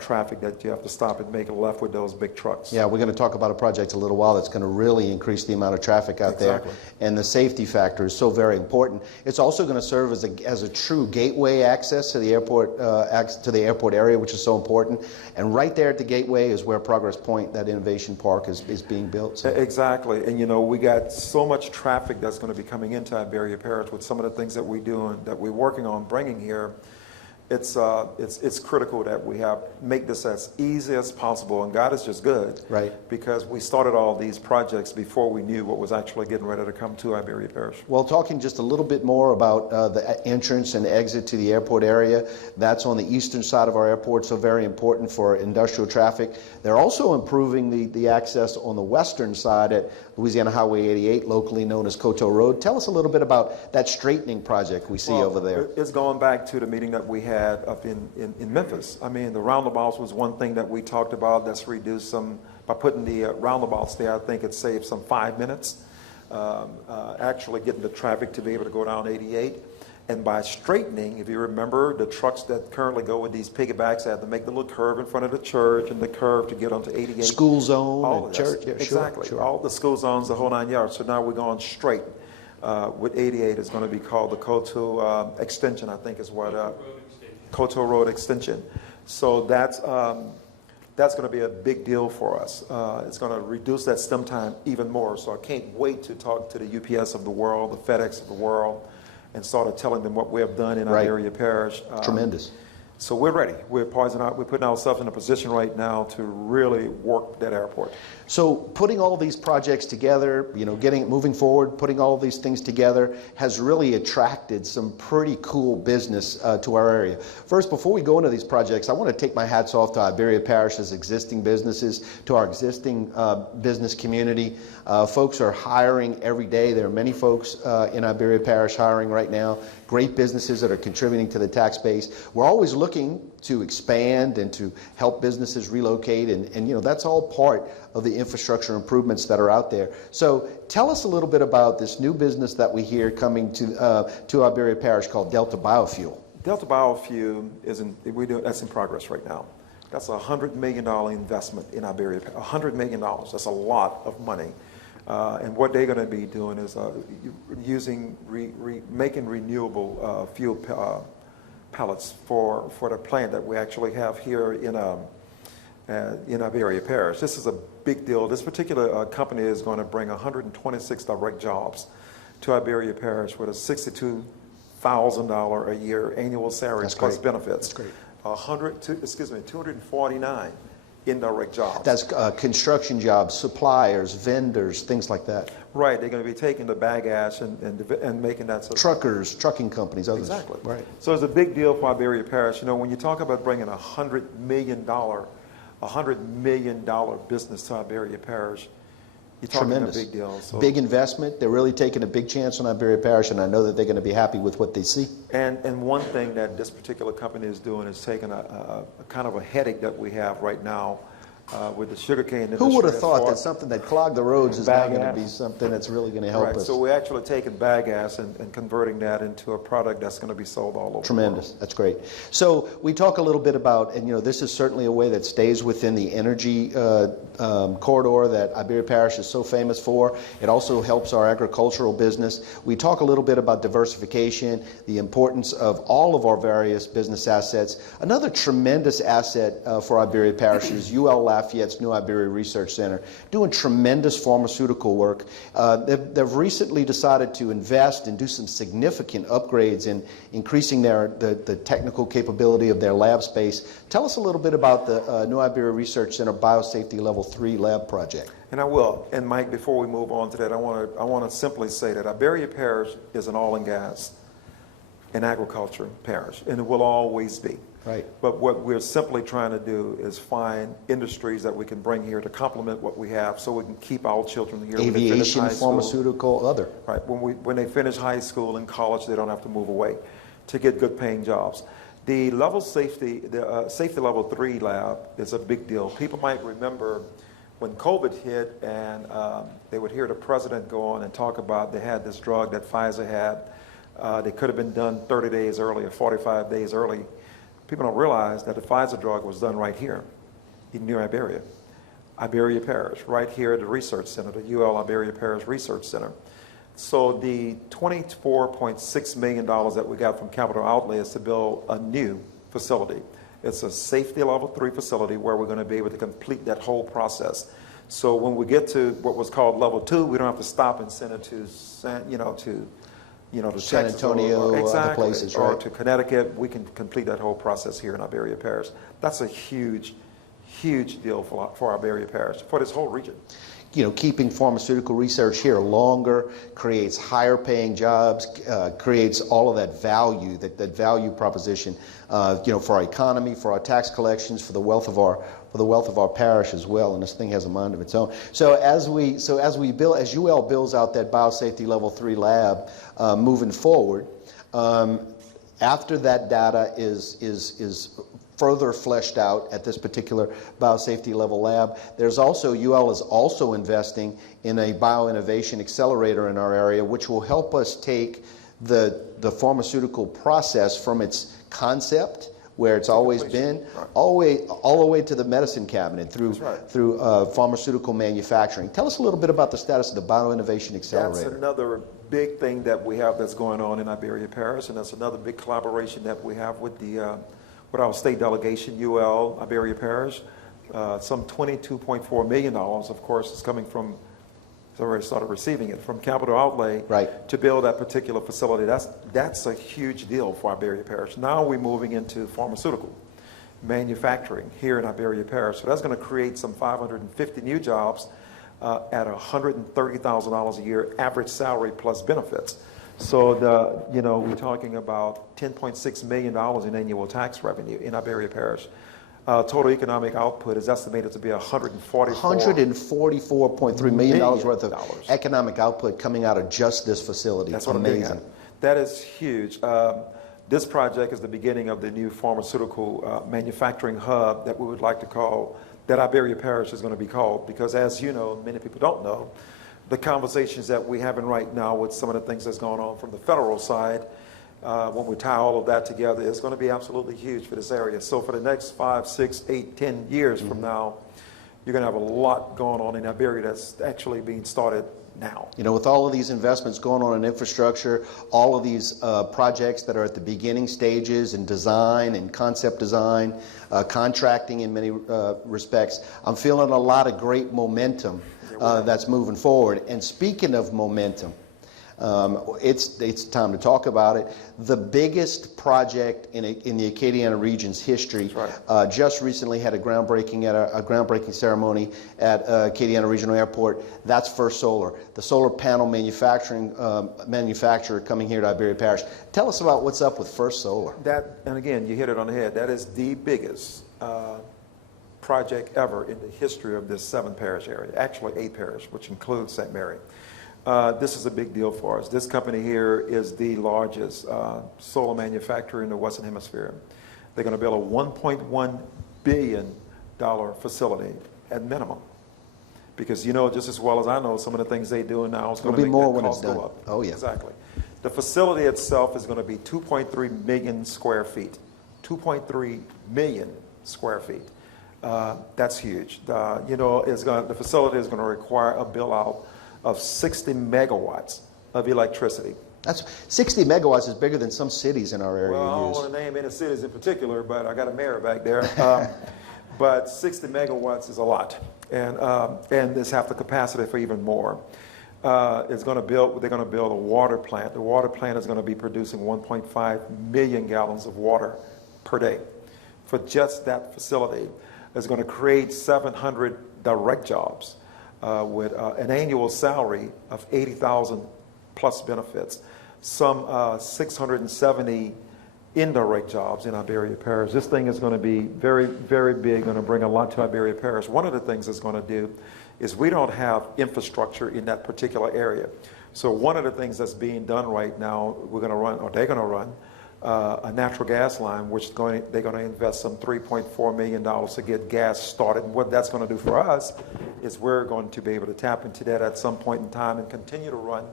traffic that you have to stop and make a left with those big trucks. Yeah, we're going to talk about a project in a little while that's going to really increase the amount of traffic out there, and the safety factor is so very important. It's also going to serve as a true gateway access to the airport area, which is so important. And right there at the gateway is where Progress Point, that innovation park, is being built. So. Exactly, and we got so much traffic that's going to be coming into Iberia Parish with some of the things that we're doing, that we're working on bringing here. it's critical that we make this as easy as possible, and God is just good, Right. because we started all these projects before we knew what was actually getting ready to come to Iberia Parish. Well, talking just a little bit more about the entrance and exit to the airport area, that's on the eastern side of our airport, so very important for industrial traffic. They're also improving the access on the western side at Louisiana Highway 88, locally known as Coteau Road. Tell us a little bit about that straightening project we see over there. It's going back to the meeting that we had up in Memphis. I mean, the roundabouts was one thing that we talked about. That's reduced some, by putting the roundabouts there, I think it saved some 5 minutes, actually getting the traffic to be able to go down 88. And by straightening, if you remember, the trucks that currently go with these piggybacks had to make the little curve in front of the church and the curve to get onto 88. School zone all and church. Yeah, exactly. Sure. All the school zones, the whole 9 yards. So now we're going straight. With 88 is going to be called the Coteau Extension, I think is what, Coteau Road Extension. So that's going to be a big deal for us. It's going to reduce that stem time even more. So I can't wait to talk to the UPS of the world, the FedEx of the world, and started telling them what we have done in Right. Iberia Parish. Tremendous. So we're ready. We're putting ourselves in a position right now to really work that airport. So putting all these projects together, moving forward, putting all these things together has really attracted some pretty cool business to our area. First, before we go into these projects, I want to take my hats off to Iberia Parish's existing businesses, to our existing business community. Folks are hiring every day. There are many folks in Iberia Parish hiring right now. Great businesses that are contributing to the tax base. We're always looking to expand and to help businesses relocate, and that's all part of the infrastructure improvements that are out there. So tell us a little bit about this new business that we hear coming to Iberia Parish called Delta Biofuel. Delta Biofuel that's in progress right now. That's a $100 million investment in Iberia. $100 million. That's a lot of money. And what they're going to be doing is making renewable fuel pellets for the plant that we actually have here in Iberia Parish. This is a big deal. This particular company is going to bring 126 direct jobs to Iberia Parish with a $62,000 a year annual salary plus benefits. That's great. 249 indirect jobs. That's construction jobs, suppliers, vendors, things like that. Right. They're going to be taking the bagasse and making that sort of truckers, trucking companies, others. Exactly. Right. So it's a big deal for Iberia Parish. When you talk about bringing $100 million business to Iberia Parish, you're talking Tremendous. a big deal. So. Big investment. They're really taking a big chance on Iberia Parish, and I know that they're going to be happy with what they see. And one thing that this particular company is doing is taking a kind of a headache that we have right now with the sugarcane industry. Who would have thought that something that clogged the roads is now going to Bagasse. be something that's really going to help Right. us? So we're actually taking bagasse and converting that into a product that's going to be sold all over Tremendous. the world. That's great. So we talk a little bit about, and this is certainly a way that stays within the energy corridor that Iberia Parish is so famous for. It also helps our agricultural business. We talk a little bit about diversification, the importance of all of our various business assets. Another tremendous asset for Iberia Parish is UL Lafayette's New Iberia Research Center, doing tremendous pharmaceutical work. They've recently decided to invest and do some significant upgrades in increasing the technical capability of their lab space. Tell us a little bit about the New Iberia Research Center Biosafety Level 3 lab project. And I will. And Mike, before we move on to that, I want to simply say that Iberia Parish is an oil and gas and agriculture parish, and it will always be. Right. But what we're simply trying to do is find industries that we can bring here to complement what we have, so we can keep our children here. when they finish Aviation, high school. pharmaceutical, other. Right. When they finish high school and college, they don't have to move away to get good paying jobs. The safety level 3 lab is a big deal. People might remember when COVID hit and they would hear the president go on and talk about they had this drug that Pfizer had. They could have been done 30 days early or 45 days early. People don't realize that the Pfizer drug was done right here in New Iberia Parish, right here at the research center, the UL Iberia Parish Research Center. So the $24.6 million that we got from capital outlay is to build a new facility. It's a safety level 3 facility where we're going to be able to complete that whole process. So when we get to what was called level 2, we don't have to stop and send it to to San Texas Antonio, or other exactly, places, or right? to Connecticut. We can complete that whole process here in Iberia Parish. That's a huge, huge deal for Iberia Parish, for this whole region. Keeping pharmaceutical research here longer creates higher paying jobs, creates all of that value, that value proposition, for our economy, for our tax collections, for the wealth of our parish as well. And this thing has a mind of its own. So as UL builds out that biosafety level 3 lab moving forward, after that data is further fleshed out at this particular biosafety level lab, UL is also investing in a bioinnovation accelerator in our area, which will help us take the pharmaceutical process from its concept, where it's always been, all the way to the medicine cabinet through pharmaceutical manufacturing. Tell us a little bit about the status of the bioinnovation accelerator. That's another big thing that we have that's going on in Iberia Parish, and that's another big collaboration that we have with with our state delegation, UL Iberia Parish. Some $22.4 million, of course, is coming from, it's already started receiving it, from capital outlay to build that particular facility. That's a huge deal for Iberia Parish. Now we're moving into pharmaceutical manufacturing here in Iberia Parish. So that's going to create some 550 new jobs at $130,000 a year average salary plus benefits. So we're talking about $10.6 million in annual tax revenue in Iberia Parish. Total economic output is estimated to be $144.3 million worth of economic output coming out of just this facility. That's what amazing. I'm getting at. That is huge. This project is the beginning of the new pharmaceutical manufacturing hub that we would like to call, that Iberia Parish is going to be called, because as you know, many people don't know, the conversations that we're having right now with some of the things that's going on from the federal side, when we tie all of that together, is going to be absolutely huge for this area. So for the next 5, 6, 8, 10 years from now, you're going to have a lot going on in Iberia that's actually being started now. With all of these investments going on in infrastructure, all of these projects that are at the beginning stages in design and concept design, contracting in many respects, I'm feeling a lot of great momentum that's moving forward. And speaking of momentum, it's time to talk about it. The biggest project in the Acadiana region's history just recently had a groundbreaking ceremony at Acadiana Regional Airport. That's First Solar, the solar panel manufacturer coming here to Iberia Parish. Tell us about what's up with First Solar. And again, you hit it on the head. That is the biggest project ever in the history of this 7-parish area, actually 8 parish, which includes St. Mary. This is a big deal for us. This company here is the largest solar manufacturer in the Western Hemisphere. They're going to build a $1.1 billion facility at minimum. Because just as well as I know, some of the things they do now is going to make more that when cost it's done. go up. Oh, yeah. Exactly. The facility itself is going to be 2.3 million square feet. 2.3 million square feet. That's huge. The facility is going to require a build out of 60 megawatts of electricity. That's 60 megawatts is bigger than some cities in our area. Well, I don't want to name any cities in particular, but I got a mayor back there. But 60 megawatts is a lot, and this have the capacity for even more. They're going to build a water plant. The water plant is going to be producing 1.5 million gallons of water per day for just that facility. It's going to create 700 direct jobs. With an annual salary of $80,000 plus benefits, some 670 indirect jobs in Iberia Parish. This thing is going to be very, very big, going to bring a lot to Iberia Parish. One of the things it's going to do is we don't have infrastructure in that particular area. So one of the things that's being done right now, they're going to run a natural gas line, which they're going to invest some $3.4 million to get gas started. And what that's going to do for us is we're going to be able to tap into that at some point in time and continue to run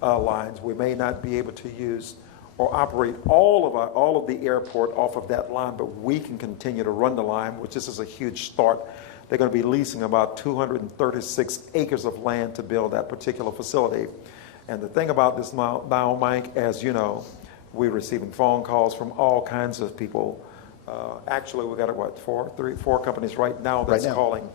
lines. We may not be able to use or operate all of the airport off of that line, but we can continue to run the line, which this is a huge start. They're going to be leasing about 236 acres of land to build that particular facility. And the thing about this now, Mike, as you know, we're receiving phone calls from all kinds of people. Actually, we got four companies right now that's calling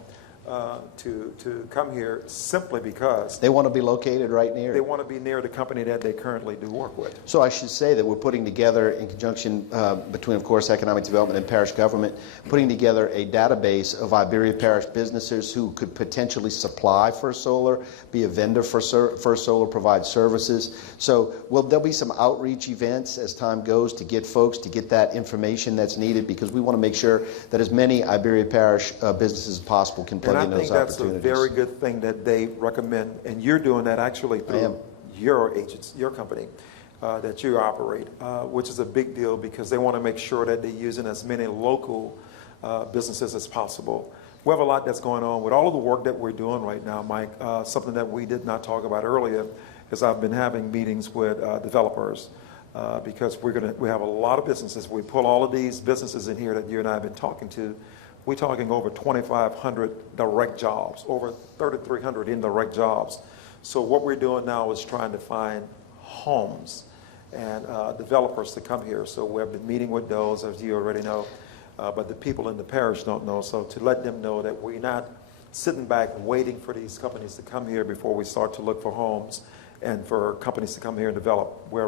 to come here simply because They want to be located right near. they want to be near the company that they currently do work with. So I should say that we're putting together, in conjunction between, of course, economic development and parish government, putting together a database of Iberia Parish businesses who could potentially supply First Solar, be a vendor for First Solar, provide services. So there'll be some outreach events as time goes to get folks to get that information that's needed, because we want to make sure that as many Iberia Parish businesses as possible can plug in And I those think that's a opportunities. very good thing that they recommend, and you're doing that actually through your agents, your company that you operate, which is a big deal because they want to make sure that they're using as many local businesses as possible. We have a lot that's going on with all of the work that we're doing right now, Mike. Something that we did not talk about earlier is I've been having meetings with developers because we have a lot of businesses. We pull all of these businesses in here that you and I have been talking to. We're talking over 2,500 direct jobs, over 3,300 indirect jobs. So what we're doing now is trying to find homes and developers to come here. So we've been meeting with those, as you already know, but the people in the parish don't know. So to let them know that we're not sitting back waiting for these companies to come here before we start to look for homes and for companies to come here and develop. We're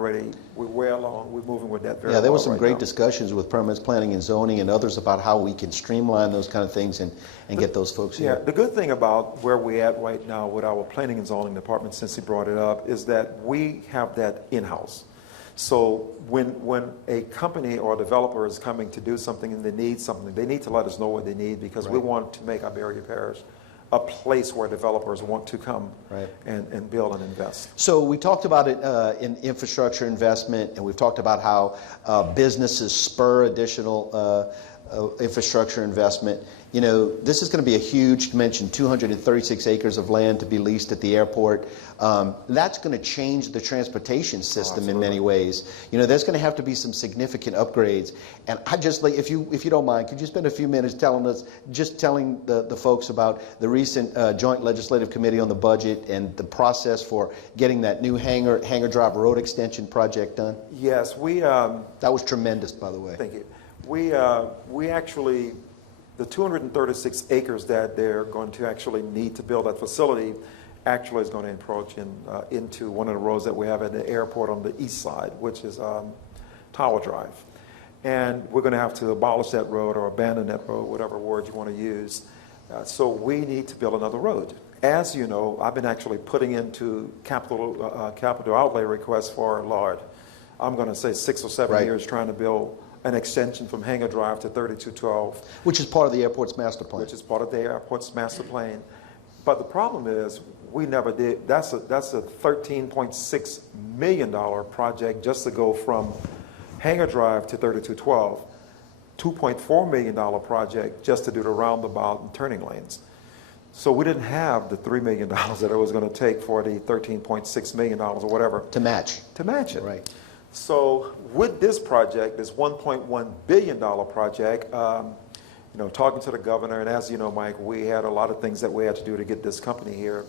way along, we're moving with that very well. Yeah, there was some right great now. discussions with permits, planning and zoning and others about how we can streamline those kind of things and get those folks Yeah, here. the good thing about where we're at right now with our planning and zoning department, since he brought it up, is that we have that in-house. So when a company or a developer is coming to do something and they need something, they need to let us know what they need, because we want to make Iberia Parish a place where developers want to come and build and invest. So we talked about it in infrastructure investment, and we've talked about how businesses spur additional infrastructure investment. You know, this is going to be a huge dimension, 236 acres of land to be leased at the airport. That's going to change the transportation system in many ways. You know, there's going to have to be some significant upgrades. And I just like, if you don't mind, could you spend a few minutes telling the folks about the recent Joint Legislative Committee on the Budget and the process for getting that new Hangar Drive Road Extension project done? Yes, that was tremendous, by the way. Thank you. We actually, the 236 acres that they're going to actually need to build that facility actually is going to encroach into one of the roads that we have at the airport on the east side, which is Tower Drive. And we're going to have to abolish that road or abandon that road, whatever word you want to use. So we need to build another road. As you know, I've been actually putting into capital outlay requests for Lord. I'm going to say 6 or 7 years trying to build an extension from Hangar Drive to 3212. Which is part of the airport's master plan. Which is part of the airport's master plan. But the problem is, we never did. That's a $13.6 million project just to go from Hangar Drive to 3212. $2.4 million project just to do the roundabout and turning lanes. So we didn't have the $3 million that it was going to take for the $13.6 million or whatever. To match it. Right. So with this project, this $1.1 billion project, you know, talking to the governor, and as you know, Mike, we had a lot of things that we had to do to get this company here.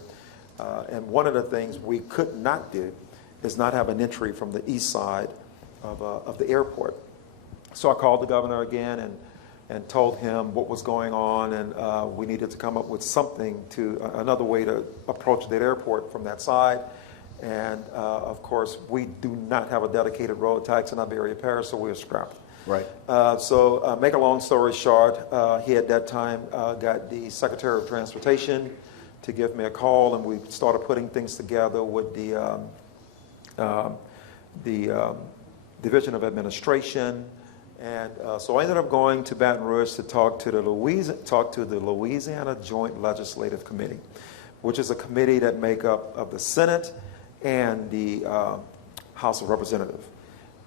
And one of the things we could not do is not have an entry from the east side of the airport. So I called the governor again and told him what was going on, and we needed to come up with something another way to approach that airport from that side. And of course, we do not have a dedicated road tax in Iberia Parish, so we were scrapped. Right. So make a long story short, he at that time got the Secretary of Transportation to give me a call, and we started putting things together with the Division of Administration. And so I ended up going to Baton Rouge to talk to the Louisiana Joint Legislative Committee, which is a committee that make up of the Senate and the House of Representatives.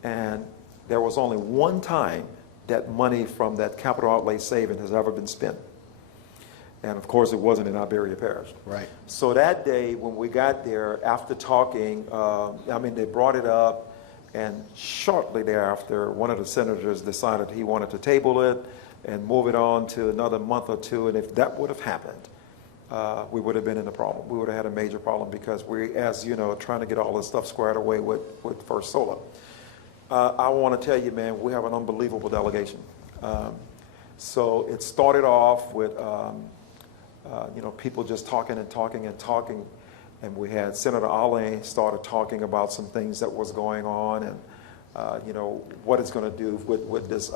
And there was only one time that money from that capital outlay saving has ever been spent. And of course, it wasn't in Iberia Parish. Right. So that day when we got there, after talking, they brought it up, and shortly thereafter, one of the senators decided he wanted to table it and move it on to another month or two. And if that would have happened, we would have been in a problem. We would have had a major problem because we, as you know, are trying to get all this stuff squared away with First Solar. I want to tell you, man, we have an unbelievable delegation. So it started off with people just talking and talking and talking. And we had Senator Ale started talking about some things that was going on and, what it's going to do with this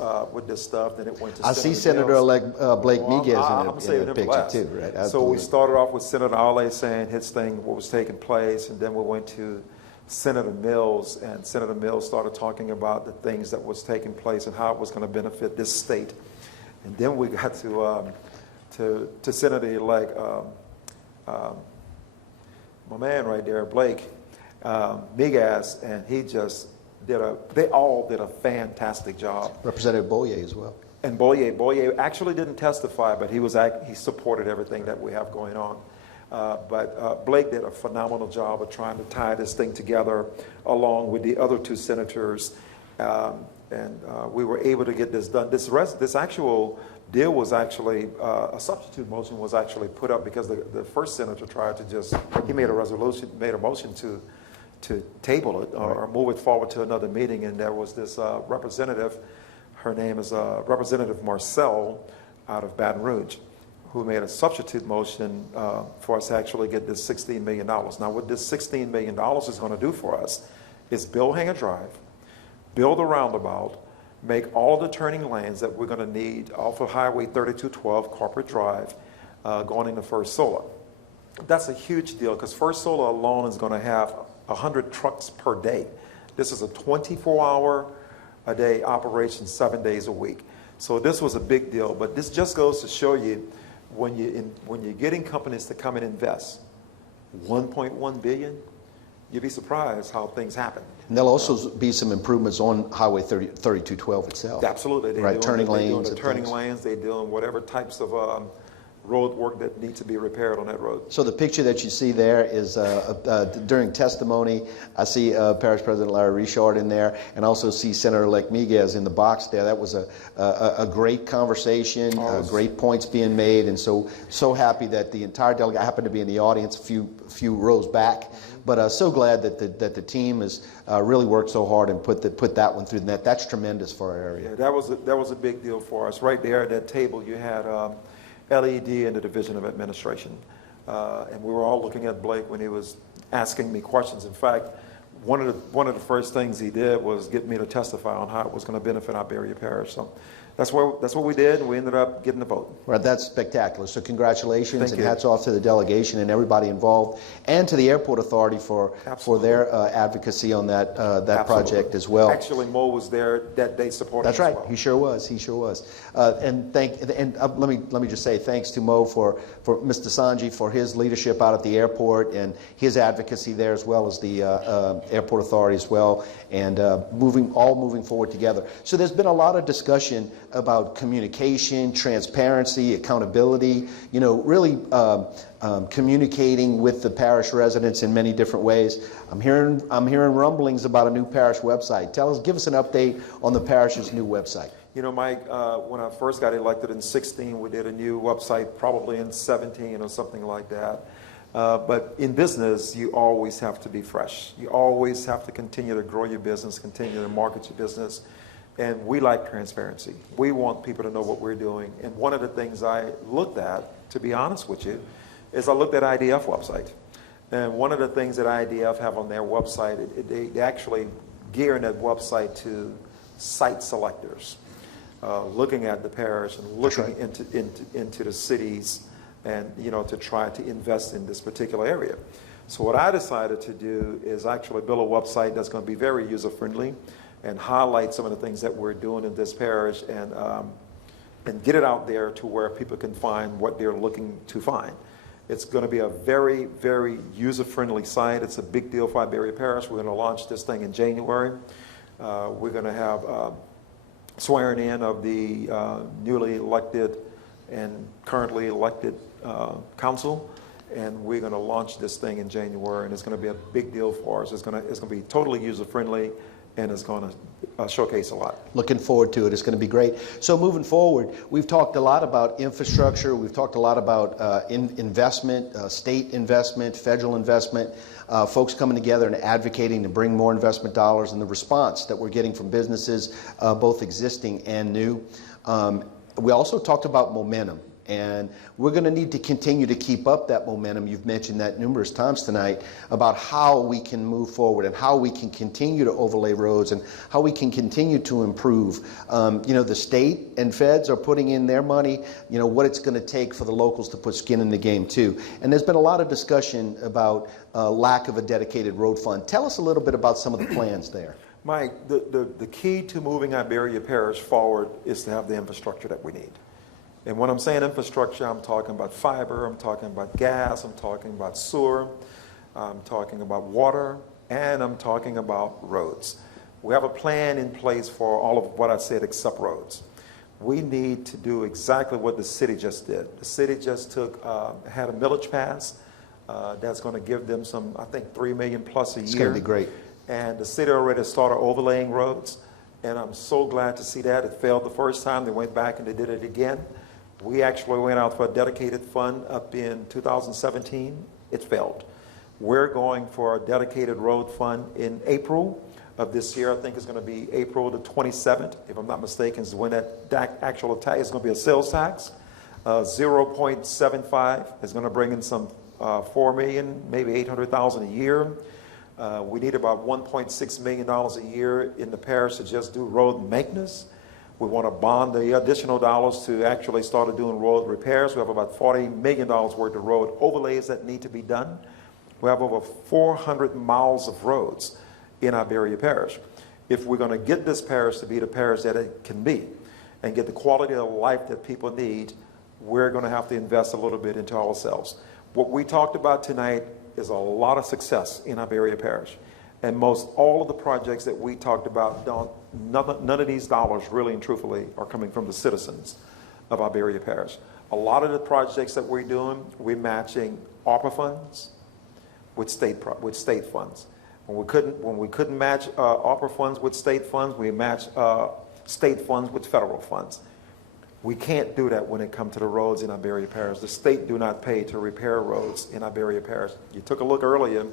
stuff. Then it went to I see Senator-elect Blake Miguez in the picture too, right? Absolutely. So we started off with Senator Ale saying his thing, what was taking place, and then we went to Senator Mills, and Senator Mills started talking about the things that was taking place and how it was going to benefit this state. And then we got to Senator-elect, my man right there, Blake Miguez, and he just they all did a fantastic job. Representative Boyer as well. And Boyer actually didn't testify, but he supported everything that we have going on. But Blake did a phenomenal job of trying to tie this thing together along with the other two senators. And we were able to get this done. This actual deal was actually, a substitute motion was actually put up because the first senator tried to he made a motion to table it or move it forward to another meeting. And there was this representative, her name is Representative Marcel out of Baton Rouge, who made a substitute motion for us to actually get this $16 million. Now, what this $16 million is going to do for us is build Hanger Drive, build a roundabout, make all the turning lanes that we're going to need off of Highway 3212 Corporate Drive going into First Solar. That's a huge deal because First Solar alone is going to have 100 trucks per day. This is a 24-hour-a-day operation, 7 days a week. So this was a big deal, but this just goes to show you when you're getting companies to come and invest $1.1 billion, you'd be surprised how things happen. And there'll also be some improvements on Highway 3212 itself. Absolutely. Right, turning lanes. Turning lanes, they're doing whatever types of road work that needs to be repaired on that road. So the picture that you see there is during testimony. I see Parish President Larry Richard in there, and also see Senator-elect Miguez in the box there. That was a great conversation, great points being made, and so happy that the entire delegate, I happened to be in the audience a few rows back, but so glad that the team has really worked so hard and put that one through the net. That's tremendous for our area. Yeah, that was a big deal for us. Right there at that table, you had LED in the Division of Administration. And we were all looking at Blake when he was asking me questions. In fact, one of the first things he did was get me to testify on how it was going to benefit Iberia Parish. So that's what we did, and we ended up getting the vote. Right, that's spectacular. So congratulations. Thank and you. Hats off to the delegation and everybody involved, and to the Airport Authority for their advocacy on that project as well. Actually, Mo was there that day supporting. That's right. Well. He sure was. And let me just say thanks to Mo for Mr. Sanji for his leadership out at the airport and his advocacy there, as well as the Airport Authority as well, and moving forward together. So there's been a lot of discussion about communication, transparency, accountability. Really communicating with the parish residents in many different ways. I'm hearing rumblings about a new parish website. Give us an update on the parish's new website. Mike, when I first got elected in 2016, we did a new website, probably in 2017 or something like that. But in business, you always have to be fresh. You always have to continue to grow your business, continue to market your business. And we like transparency. We want people to know what we're doing. And one of the things I looked at, to be honest with you, is I looked at IDF website. And one of the things that IDF have on their website, they actually gear in that website to site selectors, looking at the parish and looking into the cities and, to try to invest in this particular area. So what I decided to do is actually build a website that's going to be very user-friendly and highlight some of the things that we're doing in this parish and get it out there to where people can find what they're looking to find. It's going to be a very, very user-friendly site. It's a big deal for Iberia Parish. We're going to launch this thing in January. We're going to have swearing in of the newly elected and currently elected council. And we're going to launch this thing in January, and it's going to be a big deal for us. It's going to be totally user-friendly, and it's going to showcase a lot. Looking forward to it. It's going to be great. So moving forward, we've talked a lot about infrastructure. We've talked a lot about investment, state investment, federal investment, folks coming together and advocating to bring more investment dollars, and the response that we're getting from businesses, both existing and new. We also talked about momentum. And we're going to need to continue to keep up that momentum. You've mentioned that numerous times tonight about how we can move forward and how we can continue to overlay roads and how we can continue to improve. The state and feds are putting in their money, what it's going to take for the locals to put skin in the game too. And there's been a lot of discussion about lack of a dedicated road fund. Tell us a little bit about some of the plans there. Mike, the key to moving Iberia Parish forward is to have the infrastructure that we need. And when I'm saying infrastructure, I'm talking about fiber, I'm talking about gas, I'm talking about sewer, I'm talking about water, and I'm talking about roads. We have a plan in place for all of what I said except roads. We need to do exactly what the city just did. The city just had a millage pass that's going to give them some, I think, $3 million plus a year. It's going to be great. And the city already started overlaying roads, and I'm so glad to see that. It failed the first time. They went back and they did it again. We actually went out for a dedicated fund up in 2017. It failed. We're going for a dedicated road fund in April of this year. I think it's going to be April the 27th, if I'm not mistaken, is when that actual tax is going to be a sales tax. 0.75 is going to bring in some $4 million, maybe $800,000 a year. We need about $1.6 million a year in the parish to just do road maintenance. We want to bond the additional dollars to actually start doing road repairs. We have about $40 million worth of road overlays that need to be done. We have over 400 miles of roads in Iberia Parish. If we're going to get this parish to be the parish that it can be and get the quality of life that people need, we're going to have to invest a little bit into ourselves. What we talked about tonight is a lot of success in Iberia Parish. And most all of the projects that we talked about, none of these dollars really and truthfully are coming from the citizens of Iberia Parish. A lot of the projects that we're doing, we're matching ARPA funds with state funds. When we couldn't match ARPA funds with state funds, we match state funds with federal funds. We can't do that when it comes to the roads in Iberia Parish. The state do not pay to repair roads in Iberia Parish. You took a look earlier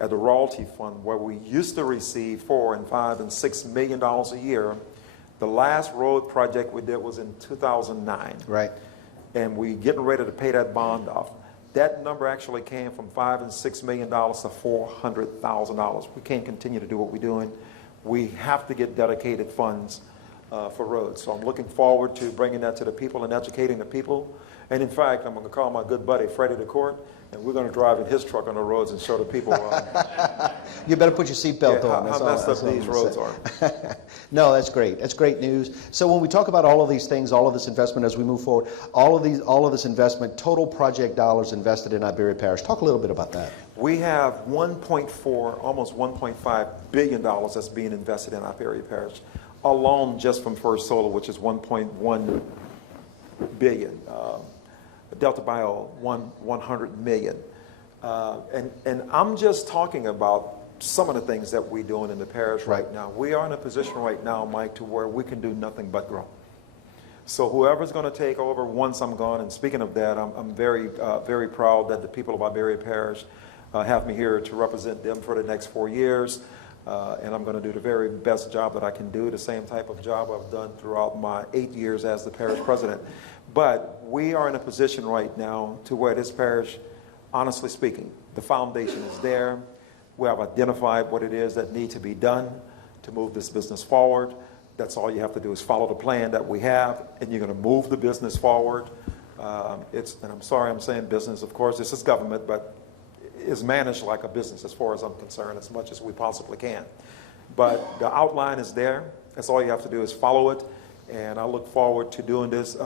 at the royalty fund where we used to receive $4 and $5 and $6 million a year. The last road project we did was in 2009. Right. And we getting ready to pay that bond off. That number actually came from $5 and $6 million to $400,000. We can't continue to do what we're doing. We have to get dedicated funds for roads. So I'm looking forward to bringing that to the people and educating the people. And in fact, I'm going to call my good buddy Freddie to court, and we're going to drive in his truck on the roads and show the people you better put your seatbelt on. How messed up these roads are. No, that's great. That's great news. So when we talk about all of these things, all of this investment as we move forward, all of this investment, total project dollars invested in Iberia Parish. Talk a little bit about that. We have 1.4, almost $1.5 billion that's being invested in Iberia Parish, alone just from First Solar, which is 1.1 billion. Delta Bio, 100 million. And I'm just talking about some of the things that we're doing in the parish right now. We are in a position right now, Mike, to where we can do nothing but grow. So whoever's going to take over once I'm gone, and speaking of that, I'm very, very proud that the people of Iberia Parish have me here to represent them for the next 4 years. And I'm going to do the very best job that I can do, the same type of job I've done throughout my 8 years as the parish president. But we are in a position right now to where this parish, honestly speaking, the foundation is there. We have identified what it is that needs to be done to move this business forward. That's all you have to do is follow the plan that we have, and you're going to move the business forward. And I'm sorry I'm saying business, of course, this is government, but is managed like a business as far as I'm concerned, as much as we possibly can. But the outline is there. That's all you have to do is follow it. And I look forward to doing this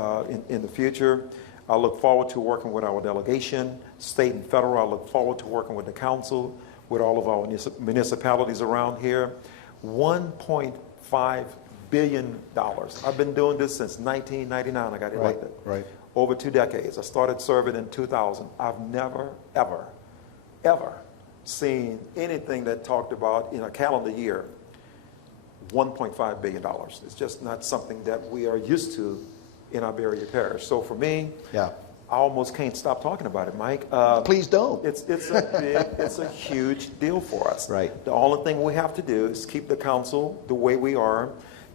in the future. I look forward to working with our delegation, state and federal. I look forward to working with the council, with all of our municipalities around here. $1.5 billion. I've been doing this since 1999. I got elected. Right. Over 2 decades. I started serving in 2000. I've never, ever seen anything that talked about in a calendar year $1.5 billion. It's just not something that we are used to in Iberia Parish. So for me, I almost can't stop talking about it, Mike. Please don't. It's a huge deal for us. Right. The only thing we have to do is keep the council the way we are,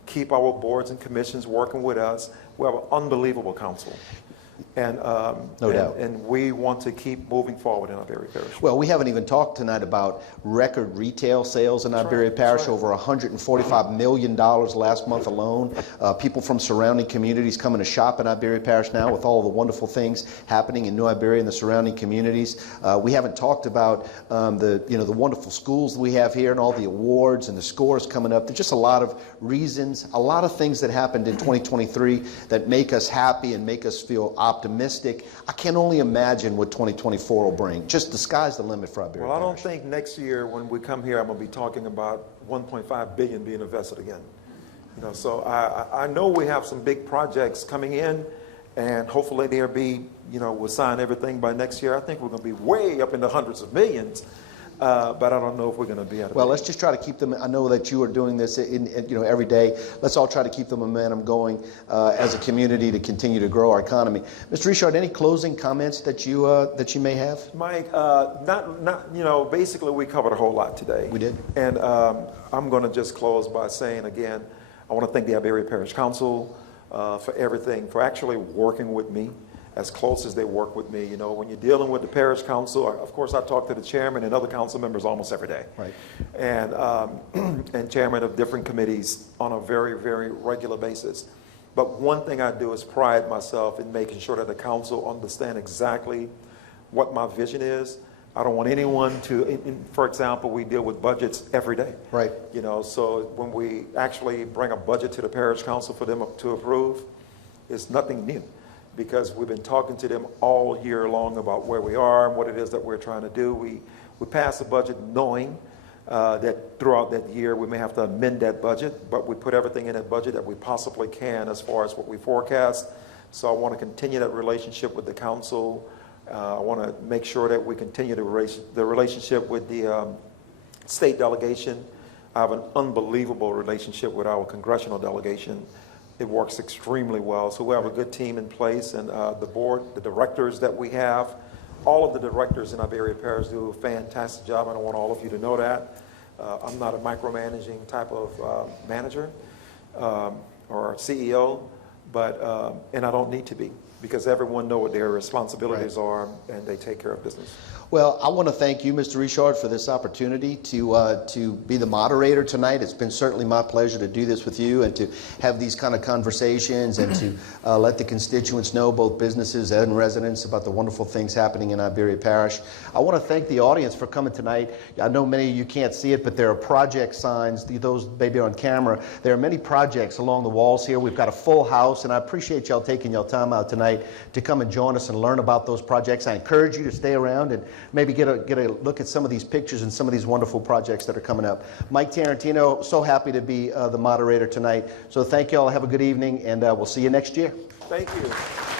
keep our boards and commissions working with us. We have an unbelievable council. And, No doubt. And we want to keep moving forward in Iberia Parish. Well, we haven't even talked tonight about record retail sales in Iberia Parish, over $145 million last month alone. People from surrounding communities coming to shop in Iberia Parish now with all the wonderful things happening in New Iberia and the surrounding communities. We haven't talked about the wonderful schools that we have here and all the awards and the scores coming up. There's just a lot of reasons, a lot of things that happened in 2023 that make us happy and make us feel optimistic. I can only imagine what 2024 will bring. Just the sky's the limit for Iberia Well, I don't Parish. think next year when we come here, I'm going to be talking about 1.5 billion being invested again. So I know we have some big projects coming in, and hopefully they'll be, we'll sign everything by next year. I think we're going to be way up in the hundreds of millions. But I don't know if we're going to be at it. Well, let's just try to keep them. I know that you are doing this every day. Let's all try to keep the momentum going as a community to continue to grow our economy. Mr. Richard, any closing comments that you may have? Mike, basically we covered a whole lot today. We did. And I'm going to just close by saying again, I want to thank the Iberia Parish Council for everything, for actually working with me as close as they work with me. When you're dealing with the Parish Council, of course I talk to the chairman and other council members almost every day. Right. And, and chairman of different committees on a very, very regular basis. But one thing I do is pride myself in making sure that the council understand exactly what my vision is. I don't want anyone to, for example, we deal with budgets every day. Right. So when we actually bring a budget to the Parish Council for them to approve, it's nothing new, because we've been talking to them all year long about where we are and what it is that we're trying to do. We pass a budget knowing that throughout that year we may have to amend that budget, but we put everything in that budget that we possibly can as far as what we forecast. So I want to continue that relationship with the council. I want to make sure that we continue the relationship with the state delegation. I have an unbelievable relationship with our congressional delegation. It works extremely well. So we have a good team in place, and the board, the directors that we have, all of the directors in Iberia Parish do a fantastic job, and I want all of you to know that. I'm not a micromanaging type of manager or CEO, but and I don't need to be, because everyone knows what their responsibilities are, and they take care of business. Well, I want to thank you, Mr. Richard, for this opportunity to be the moderator tonight. It's been certainly my pleasure to do this with you and to have these kind of conversations and to let the constituents know, both businesses and residents, about the wonderful things happening in Iberia Parish. I want to thank the audience for coming tonight. I know many of you can't see it, but there are project signs, those maybe on camera. There are many projects along the walls here. We've got a full house, and I appreciate y'all taking your time out tonight to come and join us and learn about those projects. I encourage you to stay around and maybe get a look at some of these pictures and some of these wonderful projects that are coming up. Mike Tarantino, so happy to be the moderator tonight. So thank you all. Have a good evening, and we'll see you next year. Thank you.